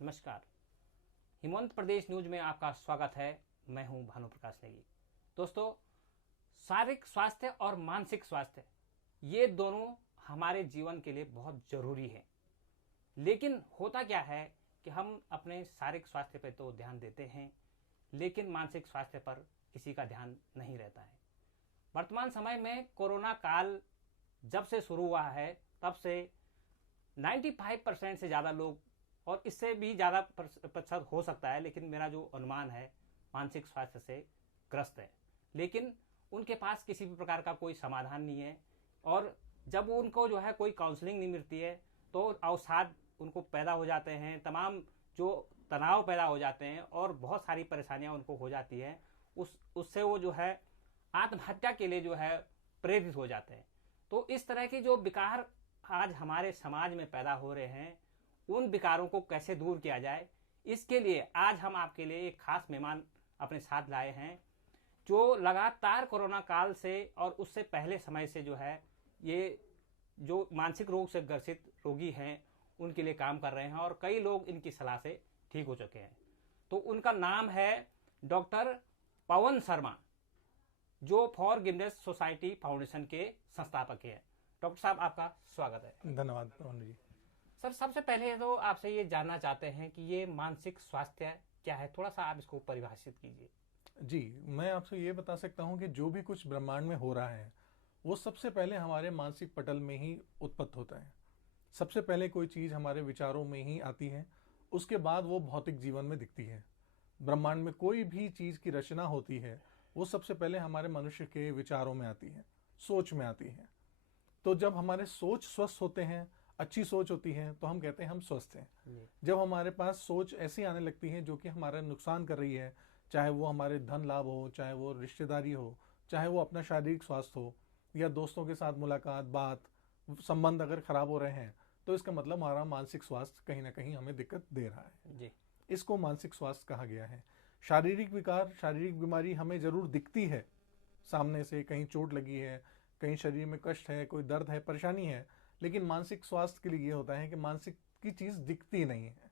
नमस्कार। हिमवंत प्रदेश न्यूज में आपका स्वागत है। मैं हूं भानु प्रकाश नेगी। दोस्तों, शारीरिक स्वास्थ्य और मानसिक स्वास्थ्य ये दोनों हमारे जीवन के लिए बहुत जरूरी है। लेकिन होता क्या है कि हम अपने शारीरिक स्वास्थ्य पर तो ध्यान देते हैं, लेकिन मानसिक स्वास्थ्य पर किसी का ध्यान नहीं रहता है। वर्तमान समय में कोरोना काल जब से शुरू हुआ है तब से 95% से ज़्यादा लोग, और इससे भी ज़्यादा प्रतिशत हो सकता है, लेकिन मेरा जो अनुमान है, मानसिक स्वास्थ्य से ग्रस्त है। लेकिन उनके पास किसी भी प्रकार का कोई समाधान नहीं है, और जब उनको जो है कोई काउंसलिंग नहीं मिलती है तो अवसाद उनको पैदा हो जाते हैं, तमाम जो तनाव पैदा हो जाते हैं और बहुत सारी परेशानियां उनको हो जाती हैं। उससे वो जो है आत्महत्या के लिए जो है प्रेरित हो जाते हैं। तो इस तरह के जो विकार आज हमारे समाज में पैदा हो रहे हैं, उन विकारों को कैसे दूर किया जाए, इसके लिए आज हम आपके लिए एक खास मेहमान अपने साथ लाए हैं, जो लगातार कोरोना काल से और उससे पहले समय से जो है ये जो मानसिक रोग से ग्रसित रोगी हैं उनके लिए काम कर रहे हैं, और कई लोग इनकी सलाह से ठीक हो चुके हैं। तो उनका नाम है डॉक्टर पवन शर्मा, जो फॉरगिवनेस सोसाइटी फाउंडेशन के संस्थापक हैं। डॉक्टर साहब, आपका स्वागत है। धन्यवाद पवन जी। सर, सबसे पहले तो आपसे ये जानना चाहते हैं कि ये मानसिक स्वास्थ्य क्या है, थोड़ा सा आप इसको परिभाषित कीजिए। जी, मैं आपसे ये बता सकता हूँ कि जो भी कुछ ब्रह्मांड में हो रहा है वो सबसे पहले हमारे मानसिक पटल में ही उत्पन्न होता है। सबसे पहले कोई चीज़ हमारे विचारों में ही आती है, उसके बाद वो भौतिक जीवन में दिखती है। ब्रह्मांड में कोई भी चीज़ की रचना होती है वो सबसे पहले हमारे मनुष्य के विचारों में आती है, सोच में आती है। तो जब हमारे सोच स्वस्थ होते हैं, अच्छी सोच होती है, तो हम कहते हैं हम स्वस्थ हैं। जब हमारे पास सोच ऐसी आने लगती है जो कि हमारा नुकसान कर रही है, चाहे वो हमारे धन लाभ हो, चाहे वो रिश्तेदारी हो, चाहे वो अपना शारीरिक स्वास्थ्य हो, या दोस्तों के साथ मुलाकात, बात, संबंध अगर खराब हो रहे हैं, तो इसका मतलब हमारा मानसिक स्वास्थ्य कहीं ना कहीं हमें दिक्कत दे रहा है जी। इसको मानसिक स्वास्थ्य कहा गया है। शारीरिक विकार, शारीरिक बीमारी हमें जरूर दिखती है सामने से, कहीं चोट लगी है, कहीं शरीर में कष्ट है, कोई दर्द है, परेशानी है। लेकिन मानसिक स्वास्थ्य के लिए ये होता है कि मानसिक की चीज दिखती नहीं है।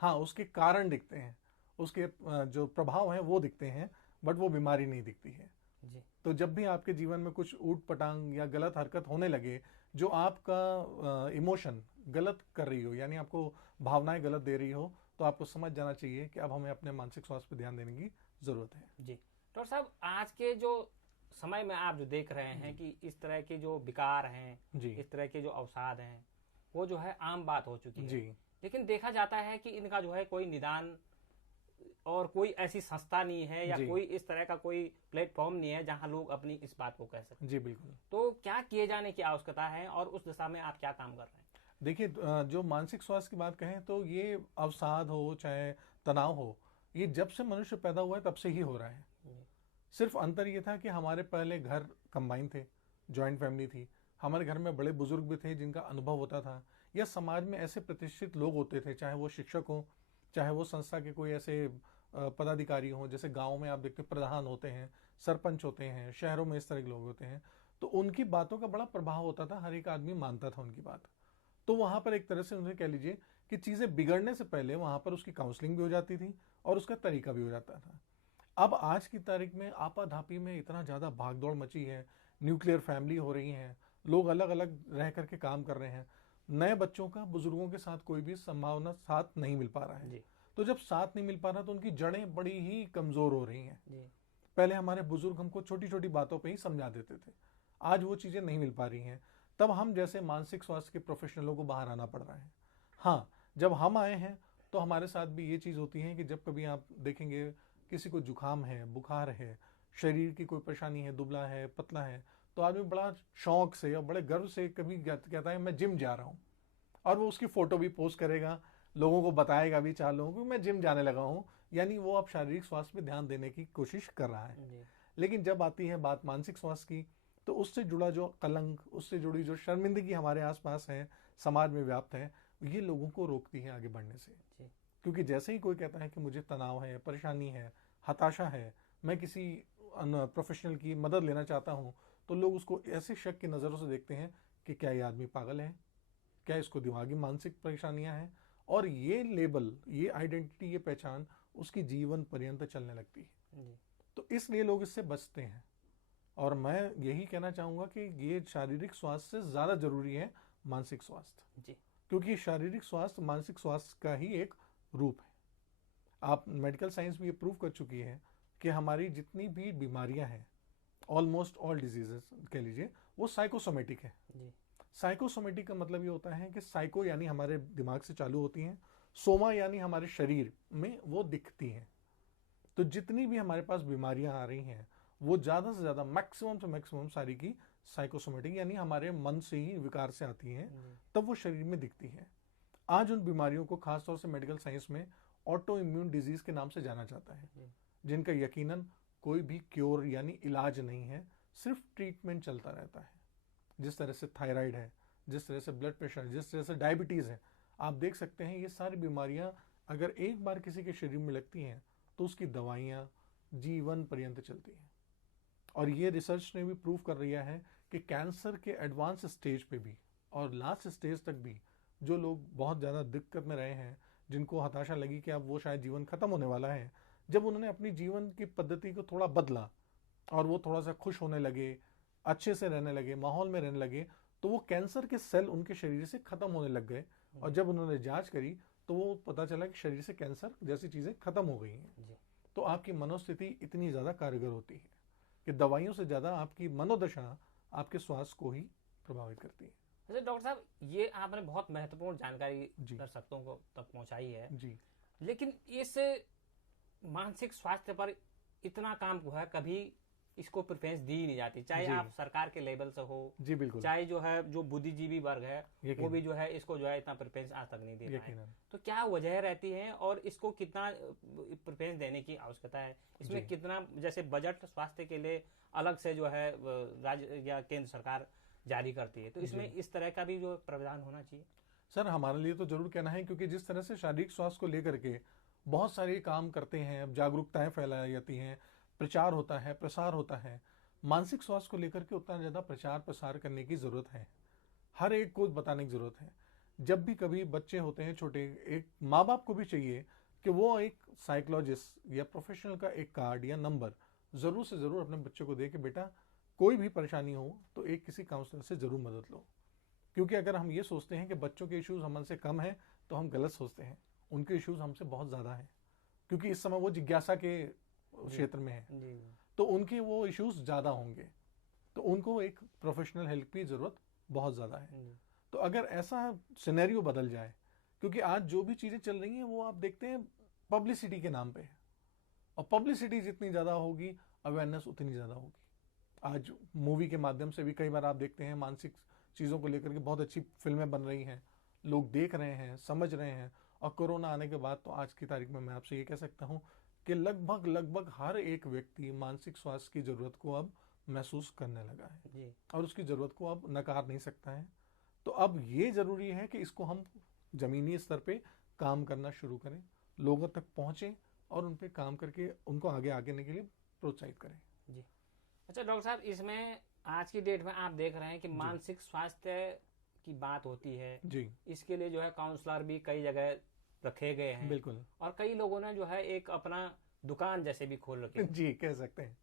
हाँ, उसके कारण दिखते हैं, उसके जो प्रभाव हैं वो दिखते हैं, बट वो बीमारी नहीं दिखती है जी। तो जब भी आपके जीवन में कुछ ऊट पटांग या गलत हरकत होने लगे, जो आपका इमोशन गलत कर रही हो, यानी आपको भावनाएं गलत दे रही हो, तो आपको समझ जाना चाहिए कि अब हमें अपने मानसिक स्वास्थ्य पर ध्यान देने की जरूरत है। जी डॉक्टर साहब, आज के जो समय में आप जो देख रहे हैं कि इस तरह के जो विकार हैं जी। इस तरह के जो अवसाद हैं, वो जो है आम बात हो चुकी है। जी। लेकिन देखा जाता है कि इनका जो है कोई निदान और कोई ऐसी संस्था नहीं है, या कोई इस तरह का कोई प्लेटफॉर्म नहीं है जहां लोग अपनी इस बात को कह सकें। जी बिल्कुल। तो क्या किए जाने की आवश्यकता है, और उस दिशा में आप क्या काम कर रहे हैं? देखिए, जो मानसिक स्वास्थ्य की बात कहें तो ये अवसाद हो चाहे तनाव हो, ये जब से मनुष्य पैदा हुआ है तब से ही हो रहा है। सिर्फ अंतर ये था कि हमारे पहले घर कंबाइन थे, जॉइंट फैमिली थी, हमारे घर में बड़े बुजुर्ग भी थे जिनका अनुभव होता था, या समाज में ऐसे प्रतिष्ठित लोग होते थे, चाहे वो शिक्षक हो, चाहे वो संस्था के कोई ऐसे पदाधिकारी हों। जैसे गांव में आप देखते प्रधान होते हैं, सरपंच होते हैं, शहरों में इस तरह के लोग होते हैं, तो उनकी बातों का बड़ा प्रभाव होता था, हर एक आदमी मानता था उनकी बात। तो वहां पर एक तरह से उन्हें कह लीजिए कि चीजें बिगड़ने से पहले वहां पर उसकी काउंसलिंग भी हो जाती थी और उसका तरीका भी हो जाता था। अब आज की तारीख में आपाधापी में इतना ज्यादा भागदौड़ मची है, न्यूक्लियर फैमिली हो रही है, लोग अलग अलग रह करके काम कर रहे हैं, नए बच्चों का बुजुर्गों के साथ कोई भी संभावना साथ नहीं मिल पा रहा है। तो जब साथ नहीं मिल पा रहा तो उनकी जड़ें बड़ी ही कमजोर हो रही हैं। पहले हमारे बुजुर्ग हमको छोटी छोटी बातों पे ही समझा देते थे, आज वो चीजें नहीं मिल पा रही हैं। तब हम जैसे मानसिक स्वास्थ्य के प्रोफेशनलों को बाहर आना पड़ रहा है। हाँ, जब हम आए हैं तो हमारे साथ भी ये चीज होती है कि जब कभी आप देखेंगे किसी को जुकाम है, बुखार है, शरीर की कोई परेशानी है, दुबला है, पतला है, तो आदमी बड़ा शौक से और बड़े गर्व से कभी कहता है मैं जिम जा रहा हूं, और वो उसकी फोटो भी पोस्ट करेगा, लोगों को बताएगा भी, 4 लोगों को मैं जिम जाने लगा हूं, यानी वो अब शारीरिक स्वास्थ्य पे ध्यान देने की कोशिश कर रहा है। लेकिन जब आती है बात मानसिक स्वास्थ्य की, तो उससे जुड़ा जो कलंक, उससे जुड़ी जो शर्मिंदगी हमारे आसपास है, समाज में व्याप्त है, ये लोगों को रोकती है आगे बढ़ने से। क्योंकि जैसे ही कोई कहता है कि मुझे तनाव है, परेशानी है, हताशा है, मैं किसी प्रोफेशनल की मदद लेना चाहता हूं, तो लोग उसको ऐसे शक की नजरों से देखते हैं कि क्या ये आदमी पागल है, क्या इसको दिमागी मानसिक परेशानियां हैं, और ये लेबल, ये आइडेंटिटी, ये पहचान उसकी जीवन पर्यंत चलने लगती है। जी। तो इसलिए लोग इससे बचते हैं। और मैं यही कहना चाहूँगा कि ये शारीरिक स्वास्थ्य से ज़्यादा जरूरी है मानसिक स्वास्थ्य, जी। क्योंकि शारीरिक स्वास्थ्य मानसिक स्वास्थ्य का ही एक रूप है। आप मेडिकल साइंस भी ये प्रूव कर चुकी है कि हमारी जितनी भी बीमारियां हैं, ऑलमोस्ट ऑल डिजीजेस कह लीजिए, वो साइकोसोमेटिक है। जी। साइकोसोमेटिक का मतलब ये होता है कि साइको यानी हमारे दिमाग से चालू होती हैं, सोमा यानी हमारे शरीर में वो दिखती हैं। तो जितनी भी हमारे पास बीमारियां आ रही हैं वो ज़्यादा से ज़्यादा, मैक्सिमम से मैक्सिमम सारी की साइकोसोमेटिक यानी हमारे मन से ही विकार से आती हैं, तब वो शरीर में दिखती हैं। आज उन बीमारियों को खासतौर से मेडिकल साइंस में ऑटो इम्यून डिजीज के नाम से जाना जाता है, जिनका यकीनन कोई भी क्योर यानी इलाज नहीं है, सिर्फ ट्रीटमेंट चलता रहता है। जिस तरह से थायराइड है, जिस तरह से ब्लड प्रेशर, जिस तरह से डायबिटीज़ है, आप देख सकते हैं ये सारी बीमारियां अगर एक बार किसी के शरीर में लगती हैं तो उसकी दवाइयां जीवन पर्यंत चलती हैं। और ये रिसर्च ने भी प्रूव कर दिया है कि कैंसर के एडवांस स्टेज पे भी और लास्ट स्टेज तक भी जो लोग बहुत ज़्यादा दिक्कत में रहे हैं, जिनको हताशा लगी कि अब वो शायद जीवन खत्म होने वाला है, जब उन्होंने अपनी जीवन की पद्धति को थोड़ा बदला और वो थोड़ा सा खुश होने लगे, अच्छे से रहने लगे, माहौल में रहने लगे, तो वो कैंसर के सेल उनके शरीर से खत्म होने लग गए। और जब उन्होंने जांच करी तो वो पता चला कि शरीर से कैंसर जैसी चीज़ें खत्म हो गई हैं। तो आपकी मनोस्थिति इतनी ज़्यादा कारगर होती है कि दवाइयों से ज़्यादा आपकी मनोदशा आपके स्वास्थ्य को ही प्रभावित करती है। वैसे डॉक्टर साहब, ये आपने बहुत महत्वपूर्ण जानकारी जी। दर्शकों को तक पहुंचाई है जी। लेकिन इस मानसिक स्वास्थ्य पर इतना काम हुआ है, कभी इसको प्रेफरेंस दी ही नहीं जाती, चाहे जी। आप सरकार के लेवल से हो, जी बिल्कुल, चाहे जो है जो बुद्धिजीवी वर्ग है वो यकीनन। भी जो है इसको जो है इतना प्रेफरेंस आज तक नहीं दे रहा है। यकीनन। तो क्या वजह रहती है और इसको कितना प्रेफरेंस देने की आवश्यकता है? इसमें जी। कितना, जैसे बजट स्वास्थ्य के लिए अलग से जो है राज्य या केंद्र सरकार जारी करती है, तो इसमें इस तरह का भी जो प्रावधान होना चाहिए? सर हमारे लिए तो जरूर कहना है, क्योंकि जिस तरह से शारीरिक स्वास्थ्य को लेकर के बहुत सारे काम करते हैं, अब जागरूकताएं फैलाई जाती हैं, प्रचार होता है, प्रसार होता है, मानसिक स्वास्थ्य को लेकर के उतना ज़्यादा प्रचार प्रसार करने की ज़रूरत है, हर एक को बताने की ज़रूरत है। जब भी कभी बच्चे होते हैं छोटे, एक माँ बाप को भी चाहिए कि वो एक साइकोलॉजिस्ट या प्रोफेशनल का एक कार्ड या नंबर ज़रूर से ज़रूर अपने बच्चे को दे कि बेटा कोई भी परेशानी हो तो एक किसी काउंसलर से ज़रूर मदद लो। क्योंकि अगर हम ये सोचते हैं कि बच्चों के इश्यूज़ हमसे कम हैं तो हम गलत सोचते हैं, उनके इश्यूज़ हमसे बहुत ज़्यादा हैं, क्योंकि इस समय वो जिज्ञासा के क्षेत्र में है, तो उनके वो इश्यूज़ ज़्यादा होंगे, तो उनको एक प्रोफेशनल हेल्प की ज़रूरत बहुत ज़्यादा है। तो अगर ऐसा सिनेरियो बदल जाए, क्योंकि आज जो भी चीज़ें चल रही हैं वो आप देखते हैं पब्लिसिटी के नाम पे है, और पब्लिसिटी जितनी ज़्यादा होगी अवेयरनेस उतनी ज़्यादा होगी। आज मूवी के माध्यम से भी कई बार आप देखते हैं मानसिक चीज़ों को लेकर के बहुत अच्छी फिल्में बन रही हैं, लोग देख रहे हैं, समझ रहे हैं। और कोरोना आने के बाद तो आज की तारीख में मैं आपसे ये कह सकता हूँ कि लगभग हर एक व्यक्ति मानसिक स्वास्थ्य की ज़रूरत को अब महसूस करने लगा है जी। और उसकी ज़रूरत को अब नकार नहीं सकता है। तो अब ये ज़रूरी है कि इसको हम ज़मीनी स्तर पे काम करना शुरू करें, लोगों तक पहुँचें और उन पे काम करके उनको आगे आने के लिए प्रोत्साहित करें। जी। अच्छा डॉक्टर साहब, इसमें आज की डेट में आप देख रहे हैं कि मानसिक स्वास्थ्य की बात होती है जी, इसके लिए जो है काउंसलर भी कई जगह रखे गए हैं, बिल्कुल, और कई लोगों ने जो है एक अपना दुकान जैसे भी खोल रखे हैं। जी कह सकते हैं।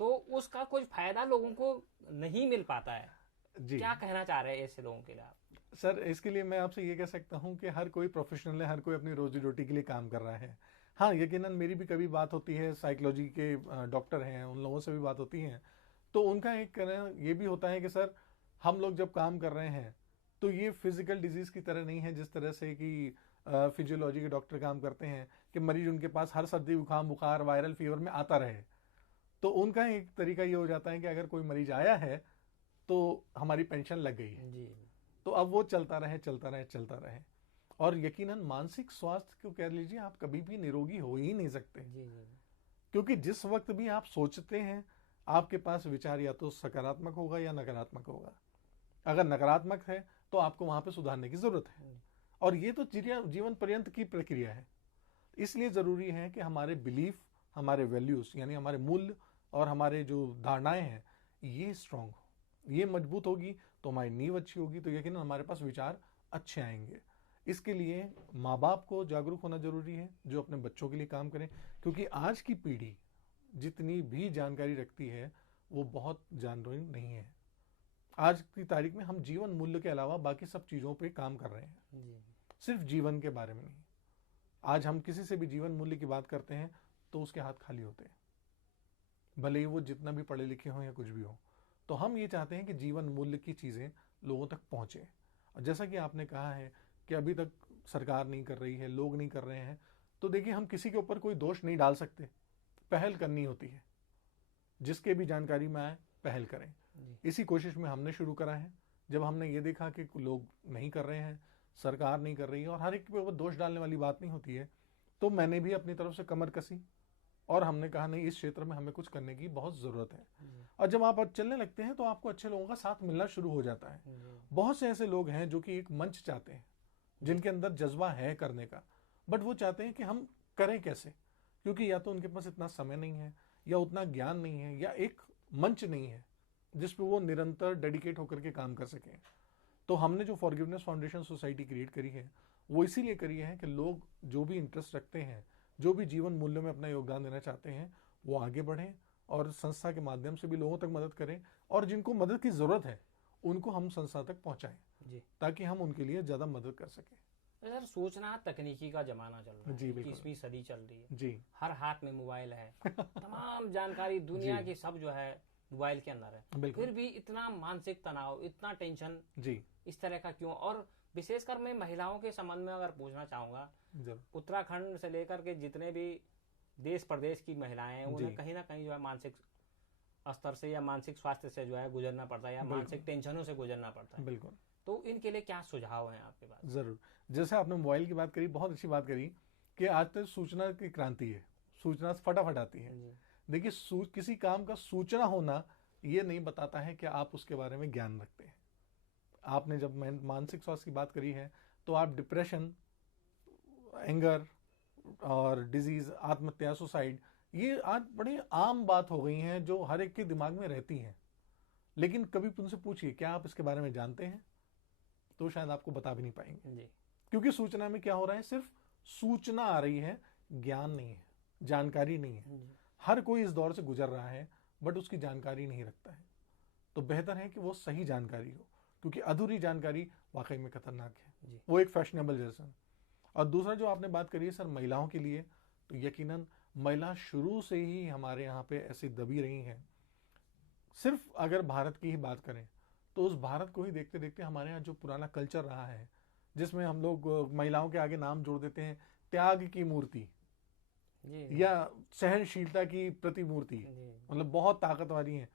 तो उसका कुछ फायदा लोगों को नहीं मिल पाता है, जी, क्या कहना चाह रहे हैं ऐसे लोगों के लिए आप? सर इसके लिए मैं आपसे ये कह सकता हूँ कि हर कोई प्रोफेशनल है, हर कोई अपनी रोजी रोटी के लिए काम कर रहा है। हाँ, यकीनन मेरी भी कभी बात होती है, साइकोलॉजी के डॉक्टर हैं उन लोगों से भी बात होती है, तो उनका एक कहना ये भी होता है कि सर हम लोग जब काम कर रहे हैं तो ये फिजिकल डिजीज की तरह नहीं है, जिस तरह से कि फिजियोलॉजी के डॉक्टर काम करते हैं कि मरीज उनके पास हर सर्दी जुकाम बुखार वायरल फीवर में आता रहे। तो उनका एक तरीका ये हो जाता है कि अगर कोई मरीज आया है तो हमारी पेंशन लग गई है, जी। तो अब वो चलता रहे चलता रहे चलता रहे। और यकीनन मानसिक स्वास्थ्य को कह लीजिए आप कभी भी निरोगी हो ही नहीं सकते, जी जी। क्योंकि जिस वक्त भी आप सोचते हैं आपके पास विचार या तो सकारात्मक होगा या नकारात्मक होगा। अगर नकारात्मक है तो आपको वहां पे सुधारने की जरूरत है, और ये तो जीवन पर्यंत की प्रक्रिया है। इसलिए जरूरी है कि हमारे बिलीफ, हमारे वैल्यूज यानी हमारे मूल्य और हमारे जो धारणाएं हैं ये स्ट्रांग हो, ये मजबूत होगी तो हमारी नींव अच्छी होगी, तो यकीनन हमारे पास विचार अच्छे आएंगे। इसके लिए माँ बाप को जागरूक होना जरूरी है, जो अपने बच्चों के लिए काम करें, क्योंकि आज की पीढ़ी जितनी भी जानकारी रखती है वो बहुत जानकारी नहीं है। आज की तारीख में हम जीवन मूल्य के अलावा बाकी सब चीज़ों पे काम कर रहे हैं, जी सिर्फ जीवन के बारे में नहीं। आज हम किसी से भी जीवन मूल्य की बात करते हैं तो उसके हाथ खाली होते हैं, भले ही वो जितना भी पढ़े लिखे हों या कुछ भी हो। तो हम ये चाहते हैं कि जीवन मूल्य की चीज़ें लोगों तक पहुँचे। और जैसा कि आपने कहा है कि अभी तक सरकार नहीं कर रही है, लोग नहीं कर रहे हैं, तो देखिए हम किसी के ऊपर कोई दोष नहीं डाल सकते, पहल करनी होती है। जिसके भी जानकारी में आए पहल करें। इसी कोशिश में हमने शुरू करा है। जब हमने ये देखा कि लोग नहीं कर रहे हैं, सरकार नहीं कर रही है, और हर एक के ऊपर दोष डालने वाली बात नहीं होती है, तो मैंने भी अपनी तरफ से कमर कसी और हमने कहा नहीं, इस क्षेत्र में हमें कुछ करने की बहुत ज़रूरत है। और जब आप चलने लगते हैं तो आपको अच्छे लोगों का साथ मिलना शुरू हो जाता है। बहुत से ऐसे लोग हैं जो कि एक मंच चाहते हैं, जिनके अंदर जज्बा है करने का, बट वो चाहते हैं कि हम करें कैसे, क्योंकि या तो उनके पास इतना समय नहीं है, या उतना ज्ञान नहीं है, या एक मंच नहीं है जिस पे वो निरंतर डेडिकेट होकर के काम कर सकें। तो हमने जो फॉरगिवनेस फाउंडेशन सोसाइटी क्रिएट करी है वो इसीलिए करी है कि लोग जो भी इंटरेस्ट रखते हैं, जो भी जीवन मूल्य में अपना योगदान देना चाहते हैं, वो आगे बढ़ें और संस्था के माध्यम से भी लोगों तक मदद करें, और जिनको मदद की ज़रूरत है उनको हम संस्था तक पहुँचाएँ जी, ताकि हम उनके लिए ज़्यादा मदद कर सकें। सर सूचना तकनीकी का जमाना चल रहा है, जी, बिल्कुल। 21वीं सदी चल रही है, जी हर हाथ में मोबाइल है, तमाम जानकारी दुनिया की सब जो है मोबाइल के अंदर है। बिल्कुल। फिर भी इतना मानसिक तनाव, इतना टेंशन जी इस तरह का क्यों? और विशेषकर मैं महिलाओं के संबंध में अगर पूछना चाहूंगा, जरूर। उत्तराखंड से लेकर के जितने भी देश प्रदेश की महिलाएं हैं, उन्हें जी। कहीं ना कहीं जो है मानसिक स्तर से या मानसिक स्वास्थ्य से जो है गुजरना पड़ता है, या बिल्कुल। मानसिक टेंशनों से गुजरना पड़ता है। बिल्कुल, तो इनके लिए क्या सुझाव हैं आपके पास? जरूर। जैसे आपने मोबाइल की बात करी, बहुत अच्छी बात करी कि आज तक सूचना की क्रांति है, सूचना फटाफट आती है। जी, देखिए, किसी काम का सूचना होना ये नहीं बताता है कि आप उसके बारे में ज्ञान रखते हैं। आपने जब मानसिक स्वास्थ्य की बात करी है तो आप डिप्रेशन, एंगर और डिजीज, आत्महत्या, सुसाइड, ये आज बड़ी आम बात हो गई हैं जो हर एक के दिमाग में रहती हैं। लेकिन कभी उनसे पूछिए क्या आप इसके बारे में जानते हैं, तो शायद आपको बता भी नहीं पाएंगे। जी, क्योंकि सूचना में क्या हो रहा है, सिर्फ सूचना आ रही है, ज्ञान नहीं है, जानकारी नहीं है। जी, हर कोई इस दौर से गुजर रहा है बट उसकी जानकारी नहीं रखता है। तो बेहतर है कि वो सही जानकारी हो, क्योंकि अधूरी जानकारी वाकई में खतरनाक है। जी, वो एक फैशनेबल जैसा। और दूसरा जो आपने बात करी है सर महिलाओं के लिए, तो यकीनन महिला शुरू से ही हमारे यहाँ पे ऐसी दबी रही हैं। सिर्फ अगर भारत की ही बात करें तो उस भारत को ही देखते देखते हमारे यहाँ जो पुराना कल्चर रहा है, जिसमें हम लोग महिलाओं के आगे नाम जोड़ देते हैं त्याग की मूर्ति जी, या सहनशीलता की प्रतिमूर्ति, जी, मतलब बहुत ताकत वाली है।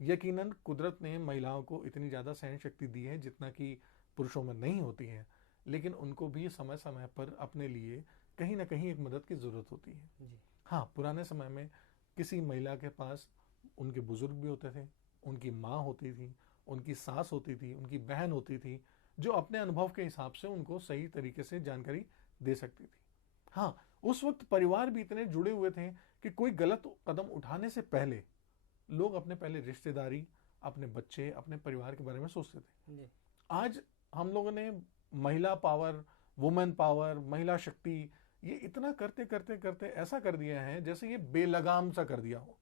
यकीनन कुदरत ने महिलाओं को इतनी ज़्यादा सहन शक्ति दी है जितना कि पुरुषों में नहीं होती है, लेकिन उनको भी समय समय पर अपने लिए कहीं ना कहीं एक मदद की ज़रूरत होती है। जी, हाँ, पुराने समय में किसी महिला के पास उनके बुजुर्ग भी होते थे, उनकी माँ होती थी, उनकी सास होती थी, उनकी बहन होती थी, जो अपने अनुभव के हिसाब से उनको सही तरीके से जानकारी दे सकती थी। हाँ, उस वक्त परिवार भी इतने जुड़े हुए थे कि कोई गलत कदम उठाने से पहले लोग अपने पहले रिश्तेदारी, अपने बच्चे, अपने परिवार के बारे में सोचते थे। जी, आज हम लोगों ने महिला पावर, वुमेन पावर, महिला शक्ति, ये इतना करते करते करते ऐसा कर दिया है जैसे ये बेलगाम सा कर दिया हो।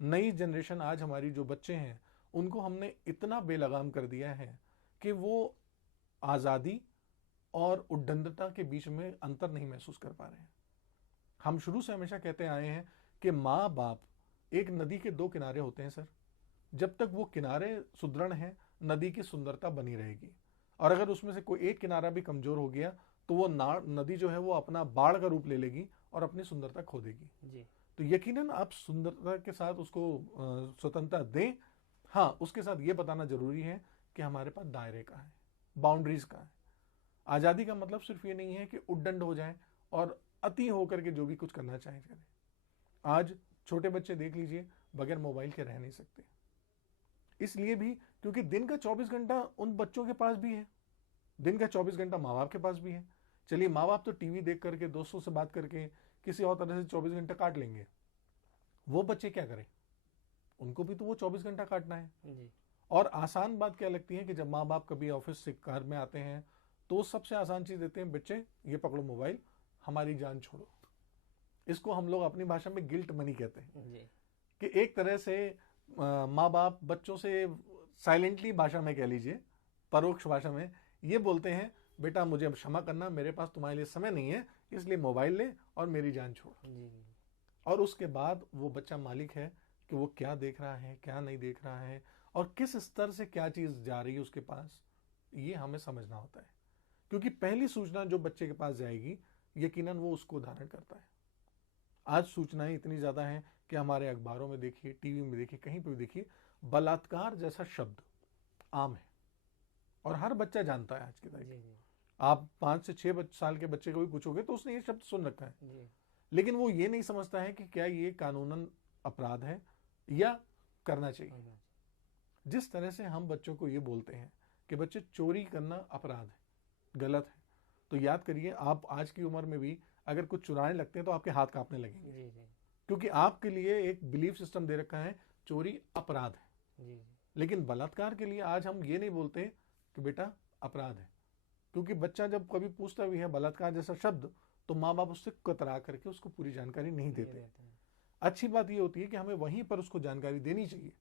नई जनरेशन, आज हमारी जो बच्चे हैं, उनको हमने इतना बेलगाम कर दिया है कि वो आज़ादी और उद्दंडता के बीच में अंतर नहीं महसूस कर पा रहे हैं। हम शुरू से हमेशा कहते आए हैं कि माँ बाप एक नदी के दो किनारे होते हैं सर। जब तक वो किनारे सुदृढ़ हैं, नदी की सुंदरता बनी रहेगी, और अगर उसमें से कोई एक किनारा भी कमजोर हो गया तो वो नदी जो है वो अपना बाढ़ का रूप ले लेगी और अपनी सुंदरता खो देगी। जी, तो यकीनन आप सुंदरता के साथ उसको स्वतंत्रता दें। हाँ, उसके साथ ये बताना जरूरी है कि हमारे पास दायरे का है, बाउंड्रीज का है। आज़ादी का मतलब सिर्फ ये नहीं है कि उद्दंड हो जाए और अति होकर के जो भी कुछ करना चाहे करें। आज छोटे बच्चे देख लीजिए, बगैर मोबाइल के रह नहीं सकते, इसलिए भी क्योंकि दिन का 24 घंटा उन बच्चों के पास भी है, दिन का 24 घंटा माँ बाप के पास भी है। चलिए, माँ बाप तो टीवी देख करके, दोस्तों से बात करके, किसी और तरह से 24 घंटा काट लेंगे, वो बच्चे क्या करें? उनको भी तो वो 24 घंटा काटना है। जी, और आसान बात क्या लगती है कि जब माँ बाप कभी ऑफिस से घर में आते हैं तो सबसे आसान चीज देते हैं, बच्चे ये पकड़ो मोबाइल, हमारी जान छोड़ो। इसको हम लोग अपनी भाषा में गिल्ट मनी कहते हैं जी। कि एक तरह से माँ बाप बच्चों से साइलेंटली भाषा में कह लीजिए, परोक्ष भाषा में ये बोलते हैं, बेटा मुझे अब क्षमा करना, मेरे पास तुम्हारे लिए समय नहीं है, इसलिए मोबाइल ले और मेरी जान छोड़। जी। और उसके बाद वो बच्चा मालिक है कि वो क्या देख रहा है, क्या नहीं देख रहा है, और किस स्तर से क्या चीज जा रही है उसके पास, ये हमें समझना होता है। क्योंकि पहली सूचना जो बच्चे के पास जाएगी, यकीनन वो उसको धारण करता है। आज सूचनाएं इतनी ज्यादा हैं कि हमारे अखबारों में देखिए, टीवी में देखिए, कहीं पर भी देखिए, बलात्कार जैसा शब्द आम है और हर बच्चा जानता है आज की तारीख में। आप 5 से 6 साल के बच्चे को भी पूछोगे तो उसने ये शब्द सुन रखा है, लेकिन वो ये नहीं समझता है कि क्या ये कानूनन अपराध है या करना चाहिए। जिस तरह से हम बच्चों को ये बोलते हैं कि बच्चे चोरी करना अपराध है, गलत है, तो याद करिए आप आज की उम्र में भी अगर कुछ चुराने लगते हैं तो आपके हाथ कांपने लगेंगे, क्योंकि आपके लिए एक बिलीफ सिस्टम दे रखा है चोरी अपराध है। लेकिन बलात्कार के लिए आज हम ये नहीं बोलते कि बेटा अपराध है, क्योंकि बच्चा जब कभी पूछता भी है बलात्कार जैसा शब्द तो माँ बाप उससे कतरा करके उसको पूरी जानकारी नहीं देते। अच्छी बात ये होती है कि हमें वहीं पर उसको जानकारी देनी चाहिए,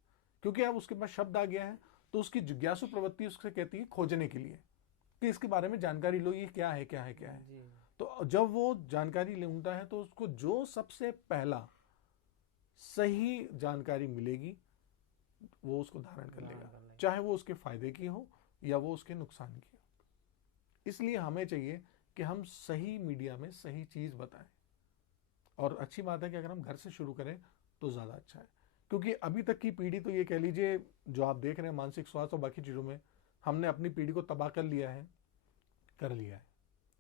क्योंकि अब उसके पास शब्द आ गया है तो उसकी जिज्ञासु प्रवृत्ति उससे कहती है खोजने के लिए कि इसके बारे में जानकारी लो, ये क्या है क्या है क्या है। तो जब वो जानकारी ढूंढता है तो उसको जो सबसे पहला सही जानकारी मिलेगी वो उसको धारण कर लेगा, चाहे वो उसके फायदे की हो या वो उसके नुकसान की हो। इसलिए हमें चाहिए कि हम सही मीडिया में सही चीज बताएं, और अच्छी बात है कि अगर हम घर से शुरू करें तो ज्यादा अच्छा है, क्योंकि अभी तक की पीढ़ी तो ये कह लीजिए जो आप देख रहे हैं मानसिक स्वास्थ्य और बाकी चीजों में हमने अपनी पीढ़ी को तबाह कर लिया है,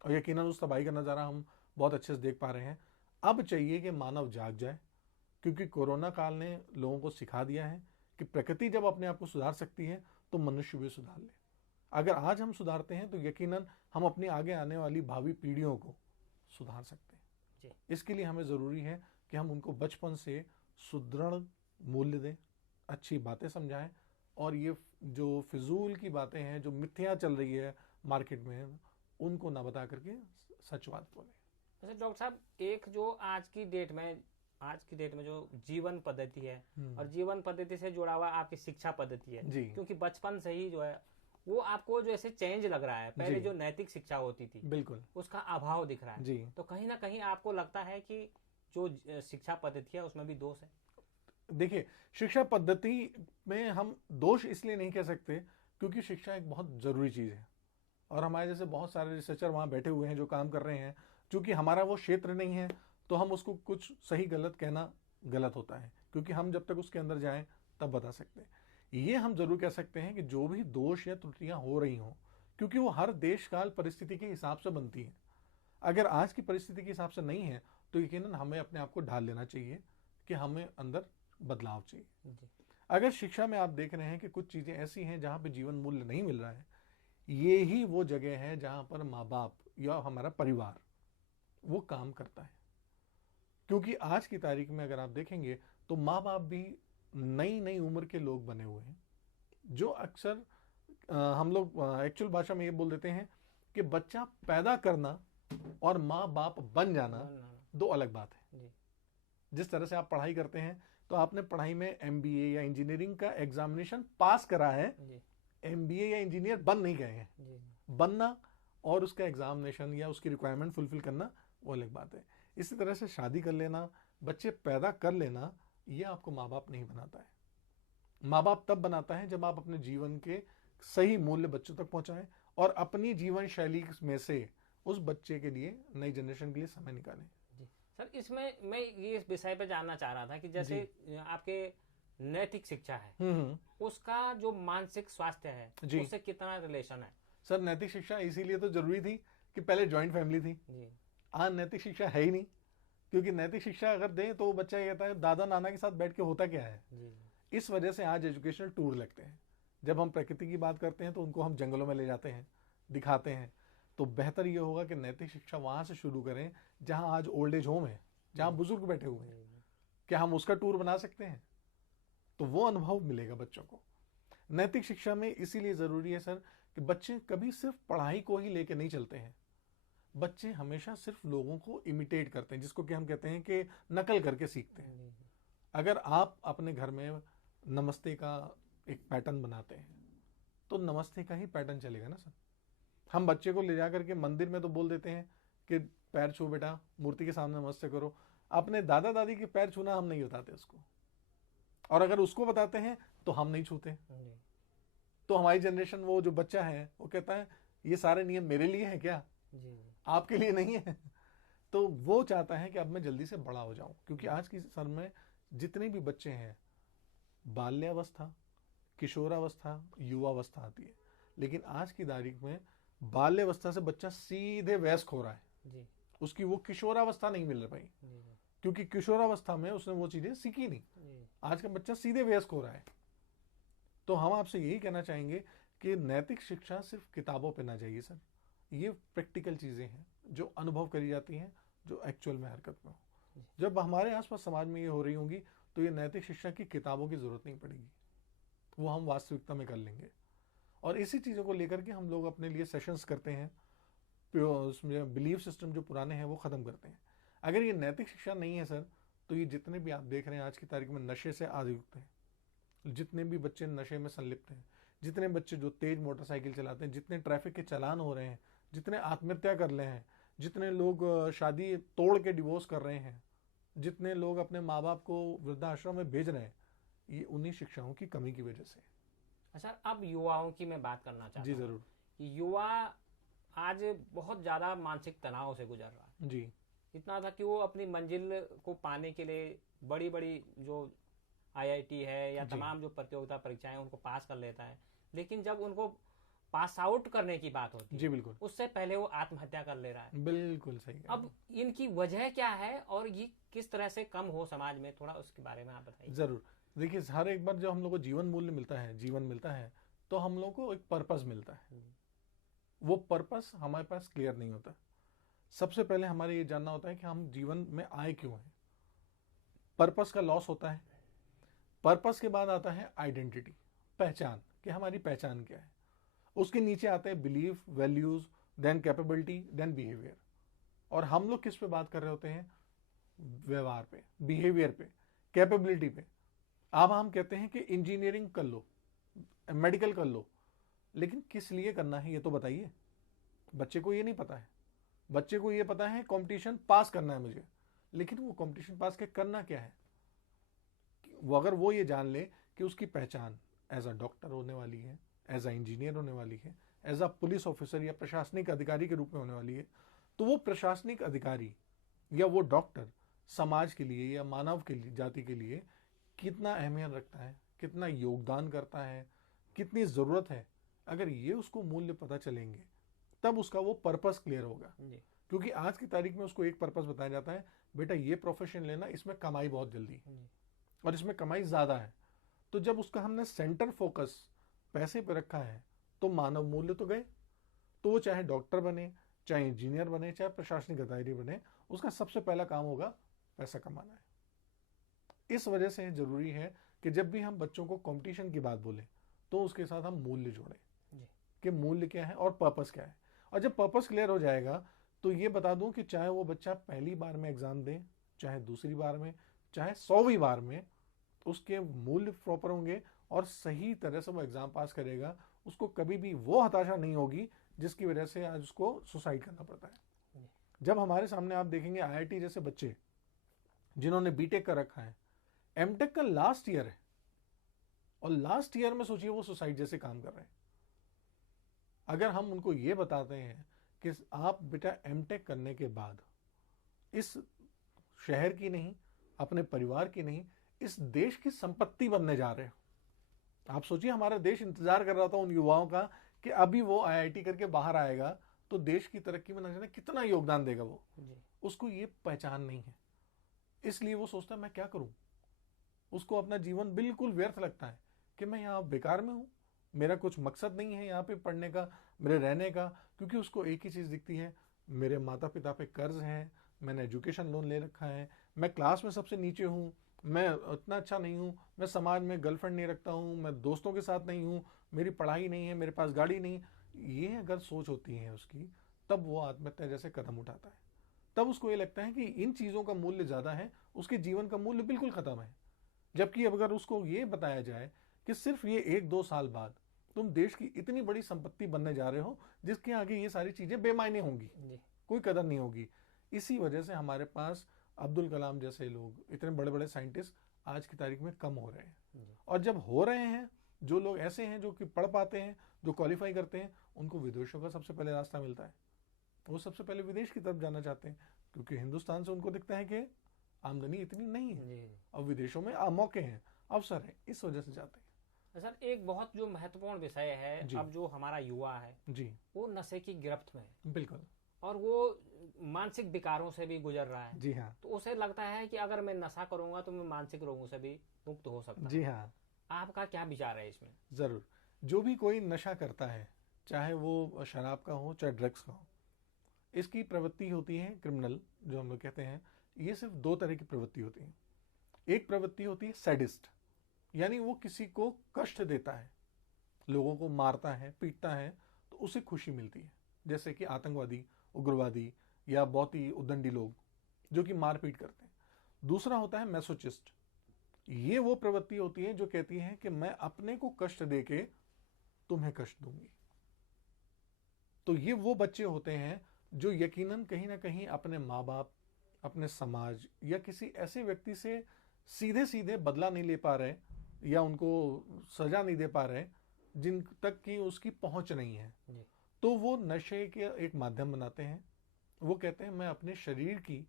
और यकीनन उस तबाही का नजारा हम बहुत अच्छे से देख पा रहे हैं। अब चाहिए कि मानव जाग जाए, क्योंकि कोरोना काल ने लोगों को सिखा दिया है कि प्रकृति जब अपने आप को सुधार सकती है तो मनुष्य भी सुधार ले। अगर आज हम सुधारते हैं तो यकीनन हम अपनी आगे आने वाली भावी पीढ़ियों को सुधार सकते हैं। इसके लिए हमें जरूरी है कि हम उनको बचपन से सुदृढ़ मूल्य दें, अच्छी बातें समझाएं, और ये जो फिजूल की बातें हैं जो मिथ्या चल रही है मार्केट में उनको ना बता करके सच बात बोले। वैसे डॉक्टर साहब, एक जो आज की डेट में जो जीवन पद्धति है और जीवन पद्धति से जुड़ा हुआ आपकी शिक्षा पद्धति है, क्योंकि बचपन से ही जो है वो आपको जो ऐसे चेंज लग रहा है, पहले जो नैतिक शिक्षा होती थी बिल्कुल उसका अभाव दिख रहा है, तो कहीं ना कहीं आपको लगता है कि जो शिक्षा पद्धति है उसमें भी दोष है? देखिए, शिक्षा पद्धति में हम दोष इसलिए नहीं कह सकते क्योंकि शिक्षा एक बहुत जरूरी चीज है, और हमारे जैसे बहुत सारे रिसर्चर वहां बैठे हुए हैं जो काम कर रहे हैं। चूंकि हमारा वो क्षेत्र नहीं है तो हम उसको कुछ सही गलत कहना गलत होता है, क्योंकि हम जब तक उसके अंदर जाएं तब बता सकते हैं। ये हम जरूर कह सकते हैं कि जो भी दोष या त्रुटियां हो रही हों, क्योंकि वो हर देश काल परिस्थिति के हिसाब से बनती है। अगर आज की परिस्थिति के हिसाब से नहीं है तो यकीनन हमें अपने आप को ढाल लेना चाहिए कि हमें अंदर बदलाव चाहिए। अगर शिक्षा में आप देख रहे हैं कि कुछ चीजें ऐसी हैं जहां पे जीवन मूल्य नहीं मिल रहा है, ये ही वो जगह है जहां पर माँ बाप या हमारा परिवार वो काम करता है। क्योंकि आज की तारीख में अगर आप देखेंगे तो माँ बाप भी नई नई उम्र के लोग बने हुए हैं, जो अक्सर हम लोग एक्चुअल भाषा में ये बोल देते हैं कि बच्चा पैदा करना और माँ बाप बन जाना दो अलग बात है। जिस तरह से आप पढ़ाई करते हैं तो आपने पढ़ाई में MBA या इंजीनियरिंग का एग्जामिनेशन पास करा है, MBA या इंजीनियर बन नहीं गए हैं। बनना और उसका एग्जामिनेशन या उसकी रिक्वायरमेंट फुलफिल करना वो अलग बात है। इसी तरह से शादी कर लेना, बच्चे पैदा कर लेना, ये आपको माँ बाप नहीं बनाता है। माँ बाप तब बनाता है जब आप अपने जीवन के सही मूल्य बच्चों तक पहुंचाएं और अपनी जीवन शैली में से उस बच्चे के लिए, नई जनरेशन के लिए समय निकालें। सर, इसमें मैं ये इस विषय पे जानना चाह रहा था कि जैसे आपके नैतिक शिक्षा है उसका जो मानसिक स्वास्थ्य है उससे कितना रिलेशन है? सर, नैतिक शिक्षा इसीलिए तो जरूरी थी कि पहले जॉइंट फैमिली थी। आज नैतिक शिक्षा है ही नहीं, क्योंकि नैतिक शिक्षा अगर दें तो बच्चा ये कहता है दादा नाना के साथ बैठ के होता क्या है। इस वजह से आज एजुकेशनल टूर लगते हैं। जब हम प्रकृति की बात करते हैं तो उनको हम जंगलों में ले जाते हैं, दिखाते हैं। तो बेहतर ये होगा कि नैतिक शिक्षा वहां से शुरू करें जहां आज ओल्ड एज होम है, जहां बुजुर्ग बैठे हुए हैं। क्या हम उसका टूर बना सकते हैं? तो वो अनुभव मिलेगा बच्चों को। नैतिक शिक्षा में इसीलिए जरूरी है सर कि बच्चे कभी सिर्फ पढ़ाई को ही लेके नहीं चलते हैं। बच्चे हमेशा सिर्फ लोगों को इमिटेट करते हैं, जिसको कि हम कहते हैं कि नकल करके सीखते हैं। अगर आप अपने घर में नमस्ते का एक पैटर्न बनाते हैं तो नमस्ते का ही पैटर्न चलेगा ना सर। हम बच्चे को ले जा करके मंदिर में तो बोल देते हैं कि पैर छू बेटा, मूर्ति के सामने नमस्ते करो। अपने दादा दादी के पैर छूना हम नहीं बताते उसको, और अगर उसको बताते हैं तो हम नहीं छूते। तो हमारी जनरेशन, वो जो बच्चा है वो कहता है ये सारे नियम मेरे लिए हैं क्या, आपके लिए नहीं है। तो वो चाहता है कि अब मैं जल्दी से बड़ा हो जाऊं, क्योंकि आज की सर में जितने भी बच्चे हैं, बाल्यावस्था, किशोरावस्था, युवावस्था आती है, लेकिन आज की तारीख में बाल्यावस्था से बच्चा सीधे वयस्क हो रहा है। उसकी वो किशोरावस्था नहीं मिल पाई, क्योंकि किशोरावस्था में उसने वो चीजें सीखी नहीं। आज का बच्चा सीधे वयस्क हो रहा है। तो हम आपसे यही कहना चाहेंगे कि नैतिक शिक्षा सिर्फ किताबों पे ना जाइए सर, ये प्रैक्टिकल चीजें हैं जो अनुभव करी जाती हैं, जो एक्चुअल में हरकत में हो। जब हमारे आसपास समाज में ये हो रही होंगी तो ये नैतिक शिक्षा की किताबों की जरूरत नहीं पड़ेगी, वो हम वास्तविकता में कर लेंगे। और इसी चीजों को लेकर के हम लोग अपने लिए सेशंस करते हैं, बिलीफ सिस्टम जो पुराने हैं वो खत्म करते हैं। अगर ये नैतिक शिक्षा नहीं है सर, तो ये जितने भी आप देख रहे हैं आज की तारीख में नशे से आदियुक्त हैं, जितने भी बच्चे नशे में संलिप्त हैं, जितने बच्चे जो तेज मोटरसाइकिल चलाते हैं, जितने ट्रैफिक के चालान हो रहे हैं, जितने आत्महत्या कर रहे हैं, जितने लोग शादी तोड़ के डिवोर्स कर रहे हैं, जितने लोग अपने माँ बाप को वृद्धाश्रम में भेज रहे हैं, ये उन्हीं शिक्षाओं की कमी की वजह से। अच्छा, अब युवाओं की मैं बात करना चाहता हूँ। जी जरूर। युवा आज बहुत ज्यादा मानसिक तनाव से गुजर रहा है। जी। इतना था कि वो अपनी मंजिल को पाने के लिए बड़ी बड़ी जो आईआईटी है या तमाम जो प्रतियोगिता परीक्षाएं उनको पास कर लेता है, लेकिन जब उनको पास आउट करने की बात होती है, जी बिल्कुल, उससे पहले वो आत्महत्या कर ले रहा है। बिल्कुल सही। अब इनकी वजह क्या है और ये किस तरह से कम हो समाज में, थोड़ा उसके बारे में आप बताइए। जरूर। देखिए, हर एक बार जब हम लोग को जीवन मूल्य मिलता है, जीवन मिलता है, तो हम लोग को एक पर्पस मिलता है। वो पर्पस हमारे पास क्लियर नहीं होता। सबसे पहले हमारे ये जानना होता है कि हम जीवन में आए क्यों हैं। पर्पस का लॉस होता है। पर्पस के बाद आता है आइडेंटिटी, पहचान, कि हमारी पहचान क्या है। उसके नीचे आते हैं belief, values, then capability, then behaviour. और हम लोग किस पे बात कर रहे होते हैं? व्यवहार पे, बिहेवियर पे, कैपेबिलिटी पे। अब हम कहते हैं कि इंजीनियरिंग कर लो, मेडिकल कर लो, लेकिन किस लिए करना है ये तो बताइए। बच्चे को ये नहीं पता है। बच्चे को ये पता है कंपटीशन पास करना है मुझे, लेकिन वो कंपटीशन पास के करना क्या है? वो अगर वो ये जान ले कि उसकी पहचान एज अ डॉक्टर होने वाली है, एज अ इंजीनियर होने वाली है, एज अ पुलिस ऑफिसर या प्रशासनिक अधिकारी के रूप में होने वाली है, तो वो प्रशासनिक अधिकारी या वो डॉक्टर समाज के लिए या मानव के लिए, जाति के लिए कितना अहमियत रखता है, कितना योगदान करता है, कितनी जरूरत है। अगर ये उसको मूल्य पता चलेंगे तब उसका वो पर्पस क्लियर होगा। क्योंकि आज की तारीख में उसको एक पर्पस बताया जाता है, बेटा ये प्रोफेशन लेना, इसमें कमाई बहुत जल्दी और इसमें कमाई ज्यादा है। तो जब उसका हमने सेंटर फोकस पैसे पे रखा है तो मानव मूल्य तो गए। तो वो चाहे डॉक्टर बने, चाहे इंजीनियर बने, चाहे प्रशासनिक अधिकारी बने, उसका सबसे पहला काम होगा पैसा कमाना है। इस वजह से जरूरी है कि जब भी हम बच्चों को कंपटीशन की बात बोले तो उसके साथ हम मूल्य जोड़ें कि मूल्य क्या है और पर्पस क्या है। और जब पर्पस क्लियर हो जाएगा तो ये बता दूं कि चाहे वो बच्चा पहली बार में एग्जाम दे, चाहे दूसरी बार में, चाहे 100वीं बार में, उसके मूल्य प्रॉपर होंगे और सही तरह से वो एग्जाम पास करेगा। उसको कभी भी वो हताशा नहीं होगी जिसकी वजह से आज उसको सुसाइड करना पड़ता है। जब हमारे सामने आप देखेंगे आईआईटी जैसे बच्चे जिन्होंने बीटेक कर रखा है, एमटेक का लास्ट ईयर है, और लास्ट ईयर में सोचिए वो सुसाइड जैसे काम कर रहे हैं। अगर हम उनको ये बताते हैं कि आप बेटा एमटेक करने के बाद इस शहर की नहीं, अपने परिवार की नहीं, इस देश की संपत्ति बनने जा रहे हो। आप सोचिए हमारा देश इंतजार कर रहा था उन युवाओं का कि अभी वो आईआईटी करके बाहर आएगा तो देश की तरक्की में न जाने कितना योगदान देगा वो। उसको ये पहचान नहीं है, इसलिए वो सोचता है मैं क्या करूं। उसको अपना जीवन बिल्कुल व्यर्थ लगता है कि मैं यहाँ बेकार में हूं, मेरा कुछ मकसद नहीं है यहाँ पे पढ़ने का, मेरे रहने का। क्योंकि उसको एक ही चीज दिखती है, मेरे माता पिता पे कर्ज है, मैंने एजुकेशन लोन ले रखा है, मैं क्लास में सबसे नीचे हूँ, मैं उतना अच्छा नहीं हूँ, मैं समाज में गर्लफ्रेंड नहीं रखता हूँ, मैं दोस्तों के साथ नहीं हूँ, मेरी पढ़ाई नहीं है, मेरे पास गाड़ी नहीं। ये अगर सोच होती है उसकी, तब वो आत्महत्या जैसे कदम उठाता है। तब उसको ये लगता है कि इन चीज़ों का मूल्य ज़्यादा है, उसके जीवन का मूल्य बिल्कुल ख़त्म है। जबकि अगर उसको ये बताया जाए कि सिर्फ ये 1-2 साल बाद तुम देश की इतनी बड़ी संपत्ति बनने जा रहे हो जिसके आगे ये सारी चीज़ें बेमायने होंगी, कोई कदर नहीं होगी। इसी वजह से हमारे पास अब्दुल कलाम जैसे लोग, इतने बड़े बड़े साइंटिस्ट आज की तारीख में कम हो रहे हैं। और जब हो रहे हैं, जो लोग ऐसे हैं जो कि पढ़ पाते हैं, जो क्वालिफाई करते हैं, उनको विदेशों का सबसे पहले रास्ता मिलता है। वो सबसे पहले विदेश की तरफ जाना चाहते हैं, क्योंकि हिंदुस्तान से उनको दिखता है कि आमदनी इतनी नहीं है और विदेशों में मौके हैं, अवसर है, इस वजह से जाते हैं। सर, एक बहुत जो महत्वपूर्ण विषय है, अब जो हमारा युवा है जी, वो नशे की गिरफ्त में है। बिल्कुल। और वो मानसिक विकारों से भी गुजर रहा है। जी हाँ। तो उसे लगता है कि अगर मैं नशा करूंगा तो मैं मानसिक रोगों से भी मुक्त हो सकता हूं। जी हाँ। आपका क्या विचार है इसमें? जरूर। जो भी कोई नशा करता है, चाहे वो शराब का हो चाहे ड्रग्स का हो, इसकी प्रवृत्ति होती है क्रिमिनल, जो हम लोग कहते हैं। ये सिर्फ 2 तरह की प्रवृत्ति होती है। एक प्रवृत्ति होती है सैडिस्ट, यानी वो किसी को कष्ट देता है, लोगों को मारता है, पीटता है, तो उसे खुशी मिलती है। जैसे कि आतंकवादी, उग्रवादी या बहुत ही उद्दंडी लोग जो कि मारपीट करते हैं। दूसरा होता है मैसोचिस्ट। ये वो प्रवृत्ति होती है जो कहती है कि मैं अपने को कष्ट देके तुम्हें कष्ट दूंगी। तो ये वो बच्चे होते हैं जो यकीनन कहीं ना कहीं अपने माँ बाप, अपने समाज या किसी ऐसे व्यक्ति से सीधे सीधे बदला नहीं ले पा रहे या उनको सजा नहीं दे पा रहे जिन तक की उसकी पहुंच नहीं है। तो वो नशे के एक माध्यम बनाते हैं। वो कहते हैं मैं अपने शरीर की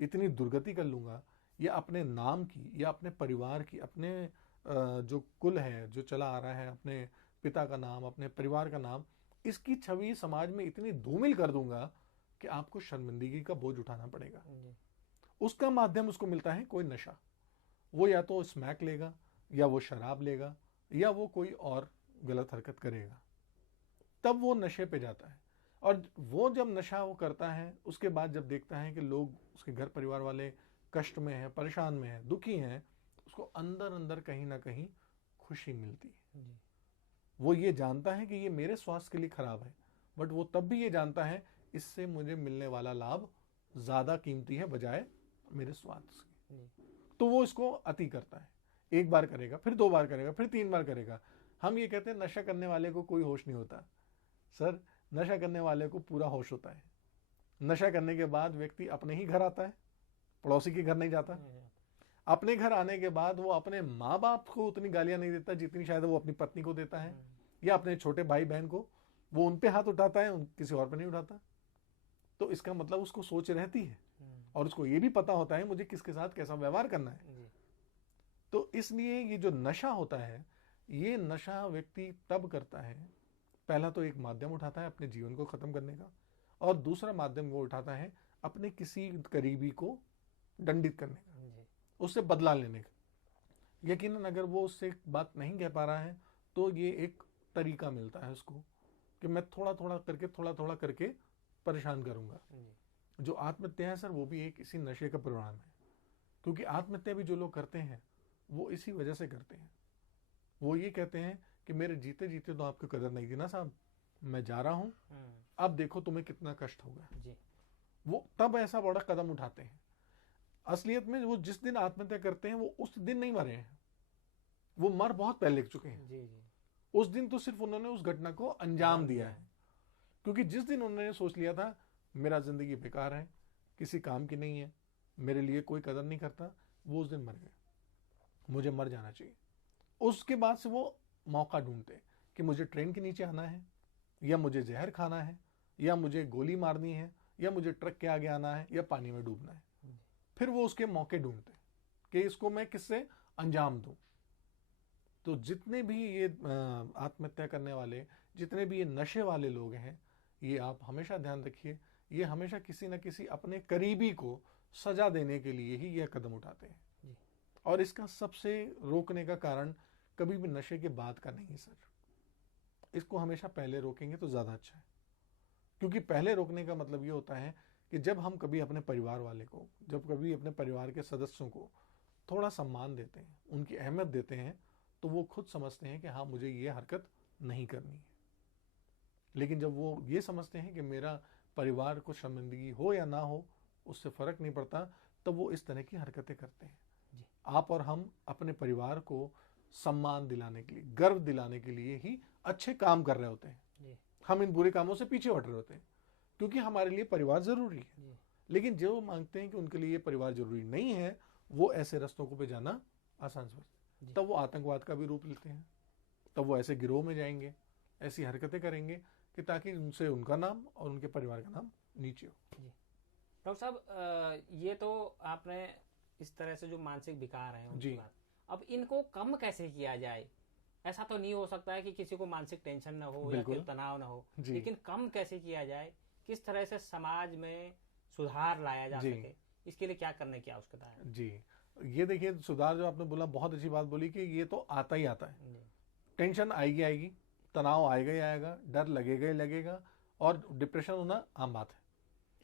इतनी दुर्गति कर लूंगा, या अपने नाम की, या अपने परिवार की, अपने जो कुल है जो चला आ रहा है, अपने पिता का नाम, अपने परिवार का नाम, इसकी छवि समाज में इतनी धूमिल कर दूंगा कि आपको शर्मिंदगी का बोझ उठाना पड़ेगा। उसका माध्यम उसको मिलता है कोई नशा। वो या तो स्मैक लेगा, या वो शराब लेगा, या वो कोई और गलत हरकत करेगा, तब वो नशे पे जाता है। और वो जब नशा वो करता है, उसके बाद जब देखता है कि लोग, उसके घर परिवार वाले कष्ट में हैं, परेशान में हैं, दुखी हैं, उसको अंदर अंदर कहीं ना कहीं खुशी मिलती है। वो ये जानता है कि ये मेरे स्वास्थ्य के लिए खराब है, बट वो तब भी ये जानता है इससे मुझे मिलने वाला लाभ ज्यादा कीमती है बजाय मेरे स्वास्थ्य से। तो वो इसको अति करता है। 1 बार करेगा, फिर 2 बार करेगा, फिर 3 बार करेगा। हम ये कहते हैं नशा करने वाले को कोई होश नहीं होता। सर, नशा करने वाले को पूरा होश होता है। नशा करने के बाद व्यक्ति अपने ही घर आता है, पड़ोसी के घर नहीं जाता। अपने घर आने के बाद वो अपने माँ बाप को उतनी गालियां नहीं देता जितनी शायद वो अपनी पत्नी को देता है, या अपने छोटे भाई बहन को। वो उन पे हाथ उठाता है, किसी और पे नहीं उठाता। तो इसका मतलब उसको सोच रहती है, और उसको ये भी पता होता है मुझे किसके साथ कैसा व्यवहार करना है। तो इसलिए ये जो नशा होता है, ये नशा व्यक्ति तब करता है, पहला तो एक माध्यम उठाता है अपने जीवन को खत्म करने का, और दूसरा माध्यम वो उठाता है अपने किसी करीबी को दंडित करने का, उससे बदला लेने का। यकीनन अगर वो उससे बात नहीं कह पा रहा है तो ये एक तरीका मिलता है उसको कि मैं थोड़ा थोड़ा करके परेशान करूंगा। जो आत्महत्या है सर, वो भी एक इसी नशे का परिणाम है। क्योंकि आत्महत्या भी जो लोग करते हैं वो इसी वजह से करते हैं। वो ये कहते हैं कि मेरे जीते जीते तो आपको कदर नहीं थी ना साहब, मैं जा रहा हूं, अब देखो तुम्हें कितना कष्ट होगा। वो तब ऐसा बड़ा कदम उठाते हैं। असलियत में वो जिस दिन आत्महत्या करते हैं वो उस दिन नहीं मरे हैं, वो मर बहुत पहले लिख चुके हैं। उस दिन तो सिर्फ उन्होंने उस घटना को अंजाम दिया है। क्योंकि जिस दिन उन्होंने सोच लिया था मेरा जिंदगी बेकार है, किसी काम की नहीं है, मेरे लिए कोई कदर नहीं करता, वो उस दिन मर गए, मुझे मर जाना चाहिए। उसके बाद से वो मौका ढूंढते कि मुझे ट्रेन के नीचे आना है, या मुझे जहर खाना है, या मुझे गोली मारनी है, या मुझे ट्रक के आगे आना है, या पानी में डूबना है। फिर वो उसके मौके ढूंढते कि इसको मैं किससे अंजाम दूं। तो जितने भी ये आत्महत्या करने वाले, जितने भी ये नशे वाले लोग हैं, ये आप हमेशा ध्यान रखिए, ये हमेशा किसी न किसी अपने करीबी को सजा देने के लिए ही यह कदम उठाते हैं। और इसका सबसे रोकने का कारण कभी भी नशे के बाद का नहीं है सर। इसको हमेशा पहले रोकेंगे तो ज्यादा अच्छा है। क्योंकि पहले रोकने का मतलब ये होता है कि जब हम कभी अपने परिवार वाले को, जब कभी अपने परिवार के सदस्यों को थोड़ा सम्मान देते हैं, उनकी अहमियत देते हैं, तो वो खुद समझते हैं कि हाँ मुझे ये हरकत नहीं करनी है। लेकिन जब वो ये समझते हैं कि मेरा परिवार को शर्मिंदगी हो या ना हो उससे फर्क नहीं पड़ता, तब वो इस तरह की हरकतें करते हैं। जी। आप और हम अपने परिवार को सम्मान दिलाने के लिए, गर्व दिलाने के लिए ही अच्छे काम कर रहे होते हैं। जी। हम इन बुरे कामों से पीछे हट रहे होते हैं क्योंकि हमारे लिए परिवार जरूरी है। जी। लेकिन जो मांगते हैं कि उनके लिए ये परिवार जरूरी नहीं है, वो ऐसे रास्तों को पे जाना आसान समझते हैं। तब वो आतंकवाद का भी रूप लेते हैं, तब वो ऐसे गिरोह में जाएंगे, ऐसी हरकतें करेंगे कि ताकि उनसे उनका नाम और उनके परिवार का नाम नीचे हो। जी। डॉक्टर साहब, ये तो आपने इस तरह से जो मानसिक विकार हैं उनकी जी। बात, अब इनको कम कैसे किया जाए? ऐसा तो नहीं हो सकता है कि किसी को मानसिक टेंशन ना हो या बिल्कुल। फिर तनाव ना हो, जी। लेकिन कम कैसे किया जाए? किस तरह से समाज में सुधार लाया जा जी। सके, इसके लिए क्या करने की आवश्यकता है? जी, ये देखिए सुधार जो आपने बोला, बहुत अच्छी बात बोली कि ये तो आता ही आता है। जी। टेंशन आएगी आएगी, तनाव आएगा ही आएगा, डर लगेगा ही लगेगा, और डिप्रेशन होना आम बात है।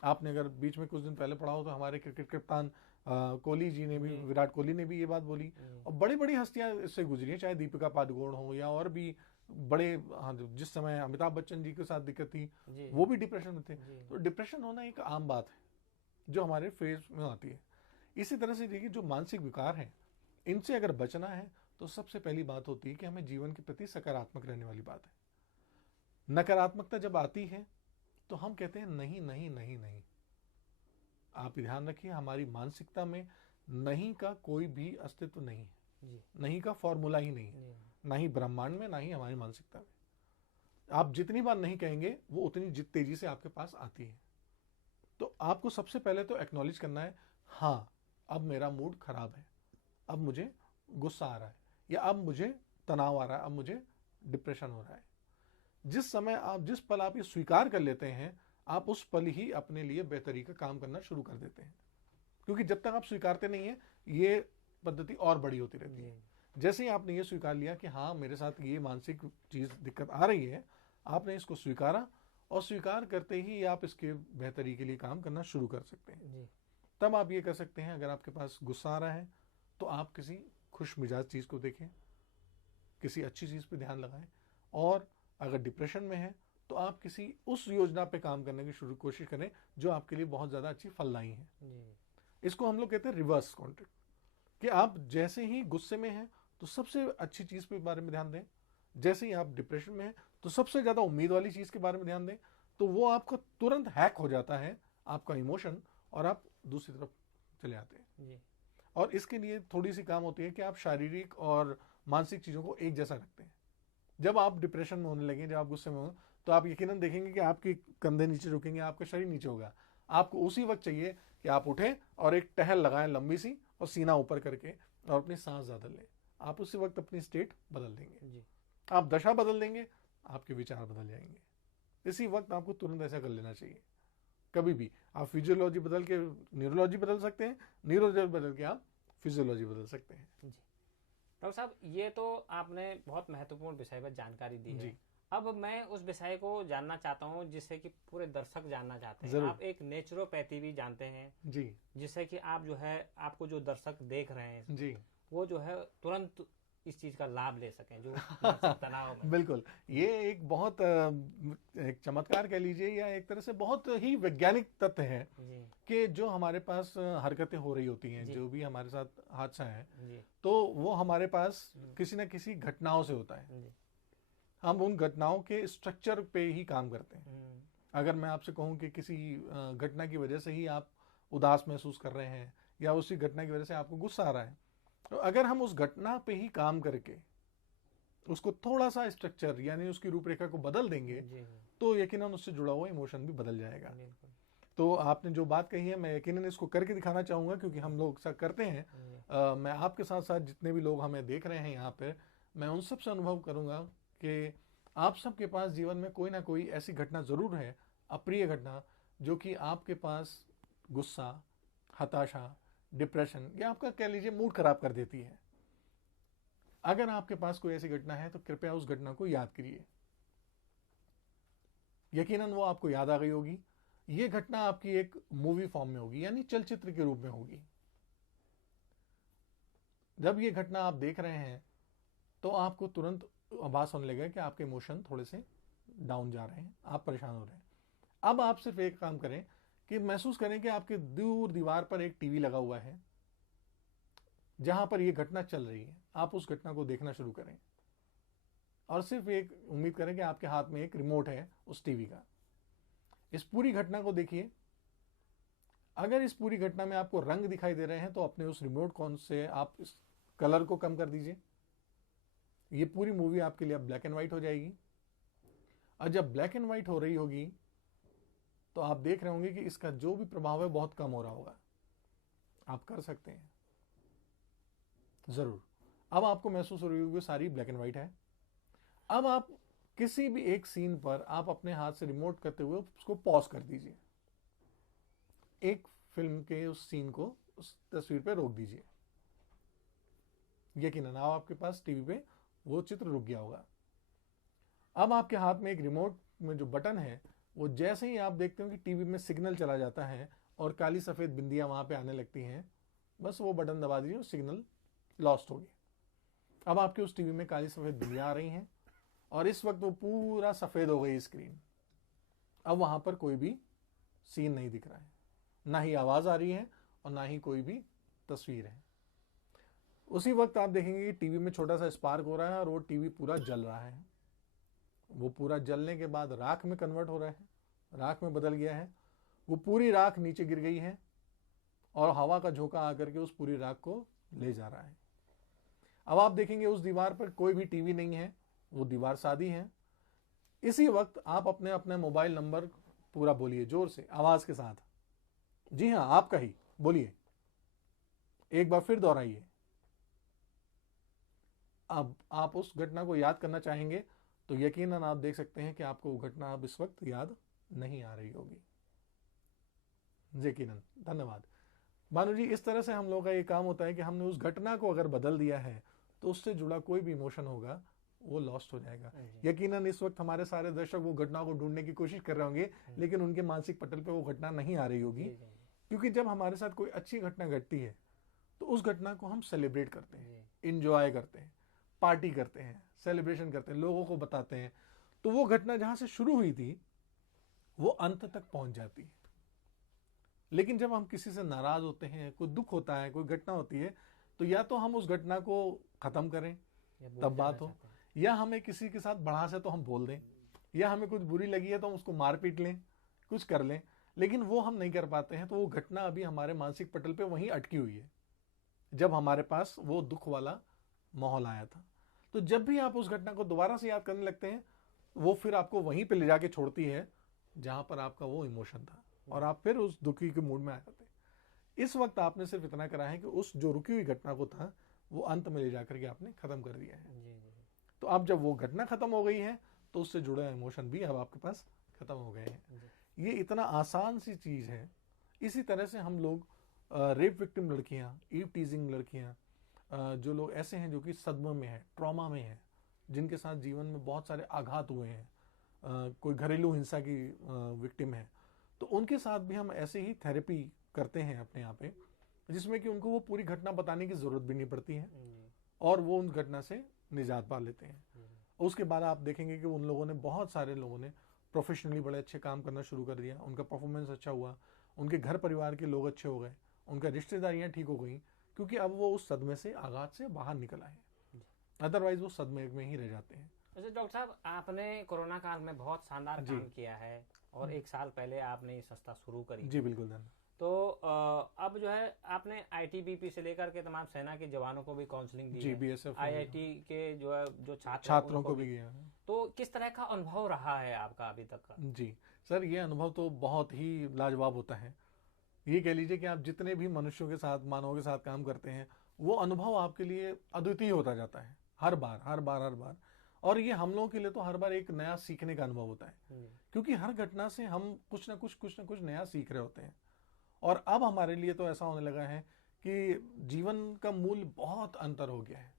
आपने अगर बीच में कुछ दिन पहले पढ़ा हो तो हमारे क्रिकेट कप्तान कोहली जी ने भी, जी। विराट कोहली ने भी ये बात बोली, और बड़ी बड़ी हस्तियां इससे गुजरी हैं, चाहे दीपिका पादुकोण हो या और भी बड़े, हाँ, जिस समय अमिताभ बच्चन जी के साथ दिक्कत थी जी। वो भी डिप्रेशन में थे। जी। तो डिप्रेशन होना एक आम बात है जो हमारे फेस में आती है। इसी तरह से देखिए जो मानसिक विकार हैं, इनसे अगर बचना है तो सबसे पहली बात होती है कि हमें जीवन के प्रति सकारात्मक रहने वाली बात है। नकारात्मकता जब आती है तो हम कहते हैं नहीं नहीं नहीं नहीं। आप ध्यान रखिए, हमारी मानसिकता में नहीं का कोई भी अस्तित्व नहीं है। जी। नहीं का फॉर्मूला ही नहीं है, ना ही ब्रह्मांड में, ना ही हमारी मानसिकता में। आप जितनी बार नहीं कहेंगे वो उतनी तेजी से आपके पास आती है। तो आपको सबसे पहले तो एक्नॉलेज करना है, हाँ अब मेरा मूड खराब है, अब मुझे गुस्सा आ रहा है, या अब मुझे तनाव आ रहा है, अब मुझे डिप्रेशन हो रहा है। जिस पल आप ये स्वीकार कर लेते हैं, आप उस पल ही अपने लिए बेहतरी का काम करना शुरू कर देते हैं। क्योंकि जब तक आप स्वीकारते नहीं है, ये पद्धति और बड़ी होती रहती है। जैसे ही आपने ये स्वीकार लिया कि हाँ मेरे साथ ये मानसिक चीज दिक्कत आ रही है, आपने इसको स्वीकारा, और स्वीकार करते ही आप इसके बेहतरी के लिए काम करना शुरू कर सकते हैं। जी। तब आप ये कर सकते हैं, अगर आपके पास गुस्सा आ रहा है तो आप किसी खुश मिजाज चीज को देखें, किसी अच्छी चीज पे ध्यान लगाएं, और अगर डिप्रेशन में है तो आप किसी उस योजना पे काम करने की कोशिश करें जो आपके लिए बहुत ज्यादा अच्छी फलदायी है। इसको हम लोग कहते हैं रिवर्स कॉन्ट्रैक्ट, कि आप जैसे ही गुस्से में हैं तो सबसे अच्छी चीज के बारे में ध्यान दें, जैसे ही आप डिप्रेशन में हैं तो सबसे ज्यादा उम्मीद वाली चीज के बारे में ध्यान दें, तो वो आपका तुरंत हैक हो जाता है आपका इमोशन, और आप दूसरी तरफ चले आते हैं। जी। और इसके लिए थोड़ी सी काम होती है कि आप शारीरिक और मानसिक चीजों को एक जैसा रखते हैं। जब आप डिप्रेशन में होने लगे, जब आप गुस्से में हो, तो आप यकीनन देखेंगे कि आपके कंधे नीचे झुकेंगे, आपका शरीर नीचे होगा। आपको उसी वक्त चाहिए कि आप उठें और एक टहल लगाएं लंबी सी, और सीना ऊपर करके, और अपनी सांस ज्यादा लें। आप उसी वक्त अपनी स्टेट बदल देंगे। जी। आप दशा बदल देंगे, आपके विचार बदल जाएंगे। इसी वक्त आपको तुरंत ऐसा कर लेना चाहिए। कभी भी आप फिजियोलॉजी बदल के न्यूरोलॉजी बदल सकते हैं, न्यूरोलॉजी बदल के आप फिजियोलॉजी बदल सकते हैं। जी। डॉक्टर साहब, ये तो आपने बहुत महत्वपूर्ण विषय पर जानकारी दी है। अब मैं उस विषय को जानना चाहता हूँ जिससे कि पूरे दर्शक जानना चाहते हैं। आप एक नेचुरोपैथी भी जानते हैं जी, जिससे कि आप जो है, आपको जो दर्शक देख रहे हैं जी, वो जो है तुरंत इस चीज का लाभ ले सकें, जो मानसिक तनाव में। बिल्कुल, ये एक बहुत एक चमत्कार कह लीजिए, या एक तरह से बहुत ही वैज्ञानिक तथ्य है कि जो हमारे पास हरकतें हो रही होती हैं, जो भी हमारे साथ हादसा है, तो वो हमारे पास किसी न किसी घटनाओं से होता है। हम उन घटनाओं के स्ट्रक्चर पे ही काम करते हैं। अगर मैं आपसे कहूं कि किसी घटना की वजह से ही आप उदास महसूस कर रहे हैं, या उसी घटना की वजह से आपको गुस्सा आ रहा है, तो अगर हम उस घटना पे ही काम करके उसको थोड़ा सा स्ट्रक्चर यानी उसकी रूपरेखा को बदल देंगे, तो यकीनन उससे जुड़ा हुआ इमोशन भी बदल जाएगा। तो आपने जो बात कही है, मैं यकीनन इसको करके दिखाना चाहूंगा, क्योंकि हम लोग सब करते हैं। मैं आपके साथ साथ जितने भी लोग हमें देख रहे हैं यहाँ पे, मैं उन सबसे अनुभव करूंगा कि आप सबके पास जीवन में कोई ना कोई ऐसी घटना जरूर है, अप्रिय घटना, जो कि आपके पास गुस्सा, हताशा, डिप्रेशन, या आपका कह लीजिए मूड खराब कर देती है। अगर आपके पास कोई ऐसी घटना है तो कृपया उस घटना को याद करिए। यकीनन वो आपको याद आ गई होगी। ये घटना आपकी एक मूवी फॉर्म में होगी, यानी चलचित्र के रूप में होगी। जब ये घटना आप देख रहे हैं तो आपको तुरंत आभास होने लगेगा कि आपके इमोशन थोड़े से डाउन जा रहे हैं, आप परेशान हो रहे हैं। अब आप सिर्फ एक काम करें कि महसूस करें कि आपके दूर दीवार पर एक टीवी लगा हुआ है जहां पर यह घटना चल रही है। आप उस घटना को देखना शुरू करें और सिर्फ एक उम्मीद करें कि आपके हाथ में एक रिमोट है उस टीवी का। इस पूरी घटना को देखिए। अगर इस पूरी घटना में आपको रंग दिखाई दे रहे हैं तो अपने उस रिमोट कौन से आप इस कलर को कम कर दीजिए। ये पूरी मूवी आपके लिए अब ब्लैक एंड व्हाइट हो जाएगी। और जब ब्लैक एंड व्हाइट हो रही होगी तो आप देख रहे होंगे कि इसका जो भी प्रभाव है बहुत कम हो रहा होगा। आप कर सकते हैं जरूर। अब आपको महसूस हो रही होगी सारी ब्लैक एंड व्हाइट है। अब आप किसी भी एक सीन पर आप अपने हाथ से रिमोट करते हुए उसको पॉज कर दीजिए। एक फिल्म के उस सीन को उस तस्वीर पे रोक दीजिए। यकीनन आपके पास टीवी पे वो चित्र रुक गया होगा। अब आपके हाथ में एक रिमोट में जो बटन है वो जैसे ही आप देखते हो कि टीवी में सिग्नल चला जाता है और काली सफेद बिंदियां वहां पे आने लगती हैं, बस वो बटन दबा दीजिए और सिग्नल लॉस्ट हो गया। अब आपके उस टीवी में काली सफेद बिंदियां आ रही हैं और इस वक्त वो पूरा सफेद हो गई स्क्रीन। अब वहां पर कोई भी सीन नहीं दिख रहा है, ना ही आवाज आ रही है और ना ही कोई भी तस्वीर है। उसी वक्त आप देखेंगे कि टीवी में छोटा सा स्पार्क हो रहा है और वो टीवी पूरा जल रहा है। वो पूरा जलने के बाद राख में कन्वर्ट हो रहा है, राख में बदल गया है। वो पूरी राख नीचे गिर गई है और हवा का झोंका आकर के उस पूरी राख को ले जा रहा है। अब आप देखेंगे उस दीवार पर कोई भी टीवी नहीं है, वो दीवार सादी है। इसी वक्त आप अपने अपने मोबाइल नंबर पूरा बोलिए जोर से आवाज के साथ। जी हां, आपका ही बोलिए, एक बार फिर दोहराइए। अब आप उस घटना को याद करना चाहेंगे तो यकीनन आप देख सकते हैं कि आपको वो घटना अब इस वक्त याद नहीं आ रही होगी। यकीनन, धन्यवाद भानु जी। इस तरह से हम लोगों का ये काम होता है कि हमने उस घटना को अगर बदल दिया है तो उससे जुड़ा कोई भी इमोशन होगा वो लॉस्ट हो जाएगा। यकीनन इस वक्त हमारे सारे दर्शक वो घटना को ढूंढने की कोशिश कर रहे होंगे, लेकिन उनके मानसिक पटल पे वो घटना नहीं आ रही होगी। क्योंकि जब हमारे साथ कोई अच्छी घटना घटती है तो उस घटना को हम सेलिब्रेट करते हैं, इंजॉय करते हैं, पार्टी करते हैं, सेलिब्रेशन करते हैं, लोगों को बताते हैं। तो वो घटना जहां से शुरू हुई थी वो अंत तक पहुंच जाती है। लेकिन जब हम किसी से नाराज होते हैं, कोई दुख होता है, कोई घटना होती है, तो या तो हम उस घटना को खत्म करें तब बात हो, या हमें किसी के साथ बढ़ा से तो हम बोल दें, या हमें कुछ बुरी लगी है तो हम उसको मार पीट लें, कुछ कर लें। लेकिन वो हम नहीं कर पाते हैं। तो वो घटना अभी हमारे मानसिक पटल पे वहीं अटकी हुई है जब हमारे पास वो दुख वाला माहौल आया था। तो जब भी आप उस घटना को दोबारा से याद करने लगते हैं वो फिर आपको वहीं पे ले जाके छोड़ती है जहां पर आपका वो इमोशन था और आप फिर उस दुखी के मूड में आ जाते हैं। इस वक्त आपने सिर्फ इतना करा है कि उस जो रुकी हुई घटना को था वो अंत में ले जाकर के आपने खत्म कर दिया है। तो अब जब वो घटना खत्म हो गई है तो उससे जुड़े इमोशन भी अब आपके पास खत्म हो गए हैं। ये इतना आसान सी चीज है। इसी तरह से हम लोग रेप विक्टिम लड़कियां, ईव टीजिंग लड़कियां, जो लोग ऐसे हैं जो कि सदमे में है, ट्रॉमा में है, जिनके साथ जीवन में बहुत सारे आघात हुए हैं, कोई घरेलू हिंसा की विक्टिम है, तो उनके साथ भी हम ऐसे ही थेरेपी करते हैं अपने यहाँ पे, जिसमें कि उनको वो पूरी घटना बताने की जरूरत भी नहीं पड़ती है और वो उन घटना से निजात पा लेते हैं। उसके बाद आप देखेंगे कि उन लोगों ने, बहुत सारे लोगों ने प्रोफेशनली बड़े अच्छे काम करना शुरू कर दिया, उनका परफॉर्मेंस अच्छा हुआ, उनके घर परिवार के लोग अच्छे हो गए, उनका रिश्तेदारियां ठीक हो गई, क्योंकि अब वो उस सदमे से, आघात से बाहर निकल आए। अदरवाइज वो सदमे में ही रह जाते हैं। वैसे डॉक्टर साहब, आपने कोरोना काल में बहुत शानदार काम किया है और 1 साल पहले आपने ये संस्था शुरू करी। जी बिल्कुल धन्यवाद। तो अब जो है आपने आईटीबीपी से लेकर के तमाम सेना के जवानों को भी काउंसलिंग दी है, बीएसएफ, आईआईटी के जो है जो छात्रों को भी किया है। तो किस तरह का अनुभव रहा है आपका अभी तक का? जी सर, ये अनुभव तो बहुत ही लाजवाब होता है। ये कह लीजिए कि आप जितने भी मनुष्यों के साथ, मानवों के साथ काम करते हैं, वो अनुभव आपके लिए अद्वितीय होता जाता है हर बार हर बार हर बार। और ये हम लोगों के लिए तो हर बार एक नया सीखने का अनुभव होता है, क्योंकि हर घटना से हम कुछ ना कुछ नया सीख रहे होते हैं। और अब हमारे लिए तो ऐसा होने लगा है कि जीवन का मूल्य बहुत अंतर हो गया है।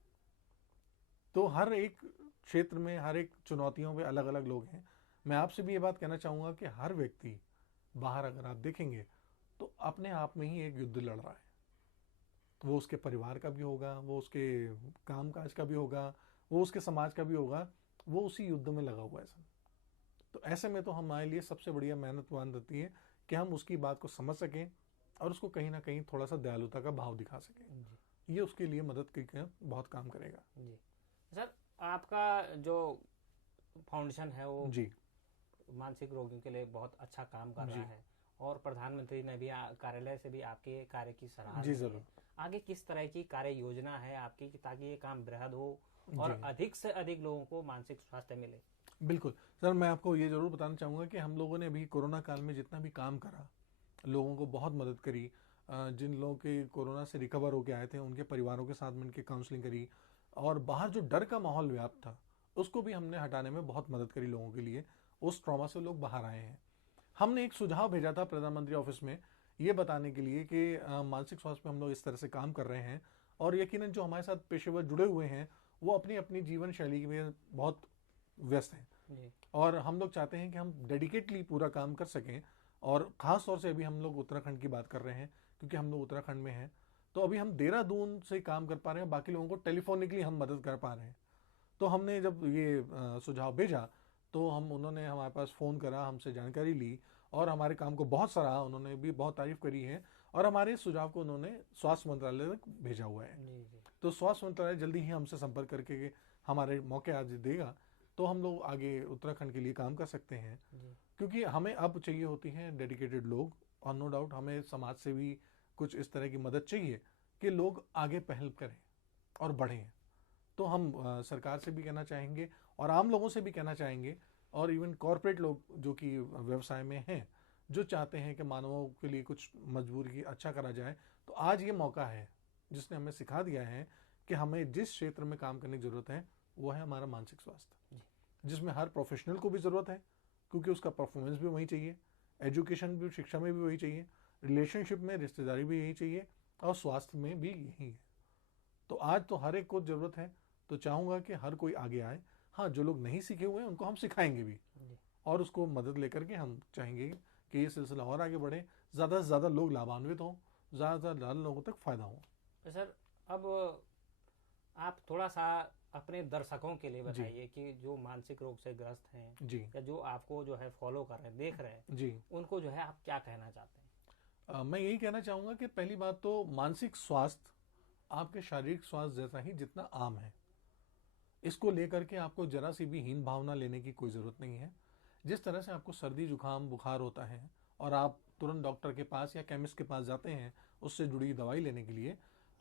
तो हर एक क्षेत्र में, हर एक चुनौतियों पे अलग अलग लोग हैं। मैं आपसे भी ये बात कहना चाहूंगा कि हर व्यक्ति बाहर अगर आप देखेंगे तो अपने आप में ही एक युद्ध लड़ रहा है। वो उसके परिवार का भी होगा, वो उसके काम काज का भी होगा, वो उसके समाज का भी होगा, वो उसी युद्ध में लगा हुआ है सब। तो ऐसे में तो हमारे लिए सबसे बढ़िया मेहनतवान रहती है कि हम उसकी बात को समझ सकें और उसको कहीं ना कहीं थोड़ा सा दयालुता का भाव दिखा सकें। ये उसके लिए मदद करके बहुत काम करेगा। जी सर, आपका जो फाउंडेशन है वो जी मानसिक रोगियों के लिए बहुत अच्छा काम कर रहा जी है, और प्रधानमंत्री ने भी कार्यालय से भी आपके कार्य की सराहना जी की जरूर। है। आगे किस तरह की कार्य योजना है आपकी कि ताकि ये काम बृहद हो और जी अधिक से अधिक लोगों को मानसिक स्वास्थ्य मिले? बिल्कुल सर, मैं आपको ये जरूर बताना चाहूँगा कि हम लोगों ने भी कोरोना काल में जितना भी काम करा, लोगों को बहुत मदद करी। जिन लोगों के कोरोना से रिकवर होके आए थे उनके परिवारों के साथ मिलकर काउंसलिंग करी, और बाहर जो डर का माहौल व्याप्त था उसको भी हमने हटाने में बहुत मदद करी लोगों के लिए। उस ट्रॉमा से लोग बाहर आए हैं। हमने एक सुझाव भेजा था प्रधानमंत्री ऑफिस में ये बताने के लिए कि मानसिक स्वास्थ्य पे हम लोग इस तरह से काम कर रहे हैं, और यकीनन जो हमारे साथ पेशेवर जुड़े हुए हैं वो अपनी अपनी जीवन शैली में बहुत व्यस्त हैं, जी और हम लोग चाहते हैं कि हम डेडिकेटली पूरा काम कर सकें। और ख़ास तौर से अभी हम लोग उत्तराखंड की बात कर रहे हैं क्योंकि हम लोग उत्तराखंड में हैं, तो अभी हम देहरादून से काम कर पा रहे हैं, बाकी लोगों को टेलीफोनिकली हम मदद कर पा रहे हैं। तो हमने जब ये सुझाव भेजा तो उन्होंने हमारे पास फ़ोन करा, हमसे जानकारी ली, और हमारे काम को बहुत सराहा, उन्होंने भी बहुत तारीफ करी है, और हमारे इस सुझाव को उन्होंने स्वास्थ्य मंत्रालय तक भेजा हुआ है। जी जी तो स्वास्थ्य मंत्रालय जल्दी ही हमसे संपर्क करके हमारे मौके आज देगा, तो हम लोग आगे उत्तराखंड के लिए काम कर सकते हैं। जी क्योंकि हमें अब चाहिए होती हैं डेडिकेटेड लोग, और नो डाउट हमें समाज से भी कुछ इस तरह की मदद चाहिए कि लोग आगे पहल करें और बढ़ें। तो हम सरकार से भी कहना चाहेंगे और आम लोगों से भी कहना चाहेंगे, और इवन कॉरपोरेट लोग जो कि व्यवसाय में हैं, जो चाहते हैं कि मानवों के लिए कुछ मजबूरी की अच्छा करा जाए, तो आज ये मौका है जिसने हमें सिखा दिया है कि हमें जिस क्षेत्र में काम करने की ज़रूरत है वो है हमारा मानसिक स्वास्थ्य, जिसमें हर प्रोफेशनल को भी ज़रूरत है क्योंकि उसका परफॉर्मेंस भी वही चाहिए, एजुकेशन भी, शिक्षा में भी वही चाहिए, रिलेशनशिप में, रिश्तेदारी भी यही चाहिए, और स्वास्थ्य में भी यही है। तो आज तो हर एक को ज़रूरत है, तो चाहूँगा कि हर कोई आगे आए। हाँ, जो लोग नहीं सीखे हुए हैं उनको हम सिखाएंगे भी, जी और उसको मदद लेकर के हम चाहेंगे कि ये सिलसिला और आगे बढ़े, ज़्यादा से ज़्यादा लोग लाभान्वित हों, ज़्यादा से ज़्यादा लोगों तक फ़ायदा हो। तो सर, अब आप थोड़ा सा अपने दर्शकों के लिए जी बताइए कि जो मानसिक रोग से ग्रस्त हैं जी या जो आपको जो है फॉलो कर रहे हैं, देख रहे हैं, जी उनको जो है आप क्या कहना चाहते हैं? मैं यही कहना चाहूँगा कि पहली बात तो मानसिक स्वास्थ्य आपके शारीरिक स्वास्थ्य जैसा ही जितना आम है, इसको लेकर के आपको जरा सी भी हीन भावना लेने की कोई ज़रूरत नहीं है। जिस तरह से आपको सर्दी जुकाम बुखार होता है और आप तुरंत डॉक्टर के पास या केमिस्ट के पास जाते हैं उससे जुड़ी दवाई लेने के लिए,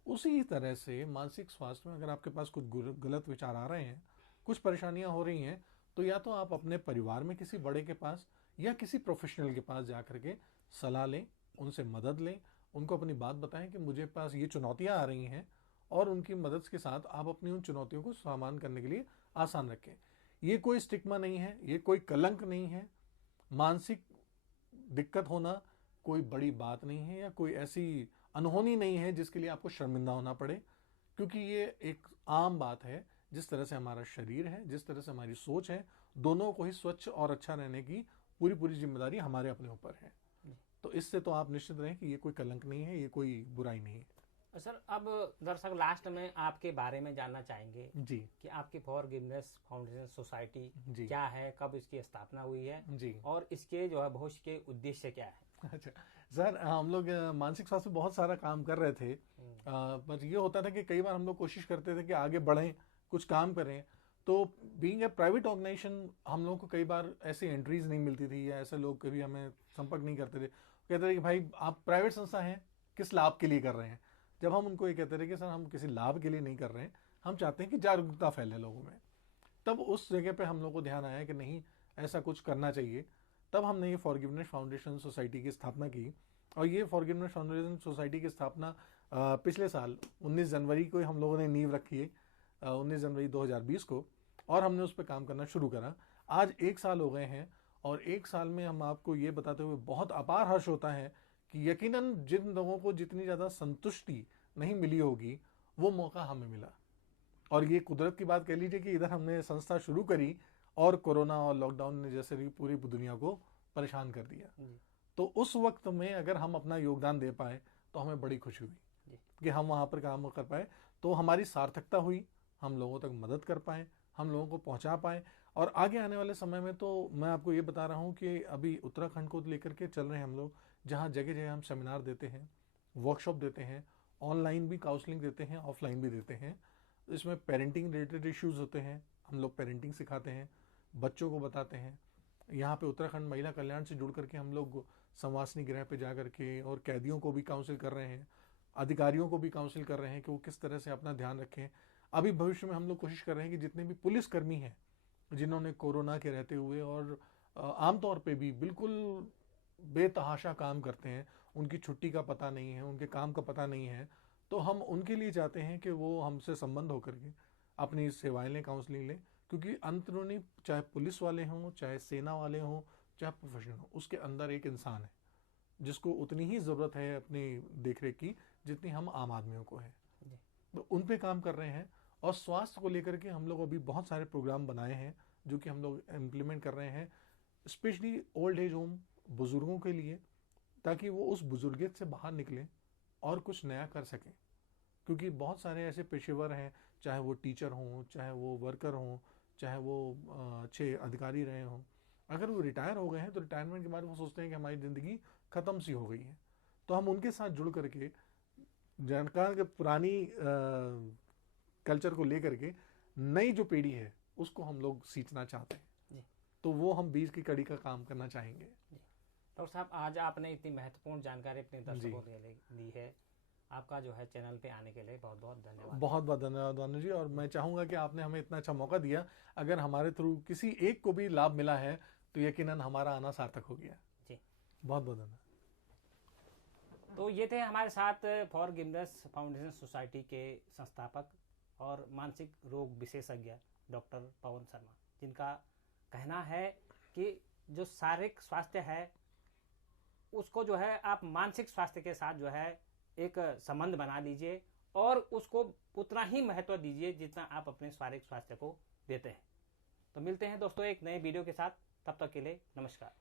उसी तरह से मानसिक स्वास्थ्य में अगर आपके पास कुछ गलत विचार आ रहे हैं, कुछ परेशानियां हो रही हैं, तो या तो आप अपने परिवार में किसी बड़े के पास या किसी प्रोफेशनल के पास जा करके सलाह लें, उनसे मदद लें, उनको अपनी बात बताएं कि मुझे पास ये चुनौतियां आ रही हैं, और उनकी मदद के साथ आप अपनी उन चुनौतियों को सामान करने के लिए आसान रखें। ये कोई स्टिग्मा नहीं है, ये कोई कलंक नहीं है। मानसिक दिक्कत होना कोई बड़ी बात नहीं है या कोई ऐसी अनहोनी नहीं है जिसके लिए आपको शर्मिंदा होना पड़े, क्योंकि ये एक आम बात है। जिस तरह से हमारा शरीर है, जिस तरह से हमारी सोच है, दोनों को ही स्वच्छ और अच्छा रहने की पूरी पूरी जिम्मेदारी हमारे अपने ऊपर है। तो इससे तो आप निश्चित रहें कि ये कोई कलंक नहीं है, ये कोई बुराई नहीं है। सर, अब दर्शक लास्ट में आपके बारे में जानना चाहेंगे जी कि आपकी फॉरगिवनेस फाउंडेशन सोसाइटी जी क्या है, कब इसकी स्थापना हुई है, जी और इसके जो है भविष्य के उद्देश्य क्या है? अच्छा सर, हम लोग मानसिक स्वास्थ्य पे बहुत सारा काम कर रहे थे, पर ये होता था कि कई बार हम लोग कोशिश करते थे कि आगे बढ़ें, कुछ काम करें, तो बीइंग ए प्राइवेट ऑर्गेनाइजेशन हम लोग को कई बार ऐसी एंट्रीज नहीं मिलती थी, या ऐसे लोग कभी हमें संपर्क नहीं करते थे। कहते थे कि भाई आप प्राइवेट संस्था हैं, किस लाभ के लिए कर रहे हैं। जब हम उनको ये कहते थे कि सर हम किसी लाभ के लिए नहीं कर रहे हैं, हम चाहते हैं कि जागरूकता फैले लोगों में, तब उस जगह पे हम लोग को ध्यान आया कि नहीं, ऐसा कुछ करना चाहिए। तब हमने ये फॉरगिवनेस फाउंडेशन सोसाइटी की स्थापना की, और ये फॉरगिवनेस फाउंडेशन सोसाइटी की स्थापना पिछले साल 19 जनवरी को हम लोगों ने नींव रखी है, 19 जनवरी 2020 को, और हमने उस पर काम करना शुरू करा। आज 1 साल हो गए हैं, और 1 साल में हम आपको ये बताते हुए बहुत अपार हर्ष होता है कि यकीनन जिन लोगों को जितनी ज़्यादा संतुष्टि नहीं मिली होगी वो मौका हमें मिला। और ये कुदरत की बात कह लीजिए कि इधर हमने संस्था शुरू करी और कोरोना और लॉकडाउन ने जैसे पूरी दुनिया को परेशान कर दिया। तो उस वक्त में अगर हम अपना योगदान दे पाए तो हमें बड़ी खुशी हुई कि हम वहाँ पर काम कर पाए, तो हमारी सार्थकता हुई, हम लोगों तक मदद कर पाए, हम लोगों को पहुंचा पाएं। और आगे आने वाले समय में तो मैं आपको ये बता रहा हूं कि अभी उत्तराखंड को लेकर के चल रहे हैं हम लोग, जहां जगह जगह हम सेमिनार देते हैं, वर्कशॉप देते हैं, ऑनलाइन भी काउंसलिंग देते हैं, ऑफलाइन भी देते हैं। इसमें पेरेंटिंग रिलेटेड इश्यूज होते हैं, हम लोग पेरेंटिंग सिखाते हैं, बच्चों को बताते हैं। यहाँ पे उत्तराखंड महिला कल्याण से जुड़ करके हम लोग संवासनी गृह पे जा करके और कैदियों को भी काउंसिल कर रहे हैं, अधिकारियों को भी काउंसिल कर रहे हैं कि वो किस तरह से अपना ध्यान रखें। अभी भविष्य में हम लोग कोशिश कर रहे हैं कि जितने भी पुलिसकर्मी हैं जिन्होंने कोरोना के रहते हुए और आमतौर पे भी बिल्कुल बेतहाशा काम करते हैं, उनकी छुट्टी का पता नहीं है, उनके काम का पता नहीं है, तो हम उनके लिए चाहते हैं कि वो हमसे संबंध होकर के अपनी सेवाएं लें, काउंसलिंग लें। क्योंकि अंतरूनी चाहे पुलिस वाले हों, चाहे सेना वाले हों, चाहे प्रोफेशनल हो, उसके अंदर एक इंसान है जिसको उतनी ही ज़रूरत है अपनी देखरेख की जितनी हम आम आदमियों को है। तो उन पे काम कर रहे हैं। और स्वास्थ्य को लेकर के हम लोग अभी बहुत सारे प्रोग्राम बनाए हैं जो कि हम लोग इम्प्लीमेंट कर रहे हैं, स्पेशली ओल्ड एज होम, बुजुर्गों के लिए, ताकि वो उस बुजुर्गियत से बाहर निकलें और कुछ नया कर सकें। क्योंकि बहुत सारे ऐसे पेशेवर हैं, चाहे वो टीचर हों, चाहे वो वर्कर हों, चाहे वो अच्छे अधिकारी रहे हों, अगर वो रिटायर हो गए हैं तो रिटायरमेंट के बाद वो सोचते हैं कि हमारी ज़िंदगी ख़त्म सी हो गई है। तो हम उनके साथ जुड़ करके जानकार के पुरानी कल्चर को लेकर के नई जो पीढ़ी है उसको हम लोग सींचना चाहते हैं। तो वो हम बीज की कड़ी का काम करना चाहेंगे। डॉक्टर साहब, आज आपने इतनी महत्वपूर्ण जानकारी अपने दर्शकों के लिए दी है। आपका जो है चैनल पे आने के लिए बहुत बहुत धन्यवाद। बहुत बहुत धन्यवाद भानु जी। और मैं चाहूँगा कि आपने हमें इतना अच्छा मौका दिया, अगर हमारे थ्रू किसी एक को भी लाभ मिला है तो यकीनन हमारा आना सार्थक हो गया जी। बहुत बहुत धन्यवाद। तो ये थे हमारे साथ फॉरगिवनेस फाउंडेशन सोसाइटी के संस्थापक और मानसिक रोग विशेषज्ञ डॉक्टर पवन शर्मा, जिनका कहना है कि जो शारीरिक स्वास्थ्य है उसको जो है आप मानसिक स्वास्थ्य के साथ जो है एक संबंध बना लीजिए और उसको उतना ही महत्व दीजिए जितना आप अपने शारीरिक स्वास्थ्य को देते हैं। तो मिलते हैं दोस्तों एक नए वीडियो के साथ, तब तक के लिए नमस्कार।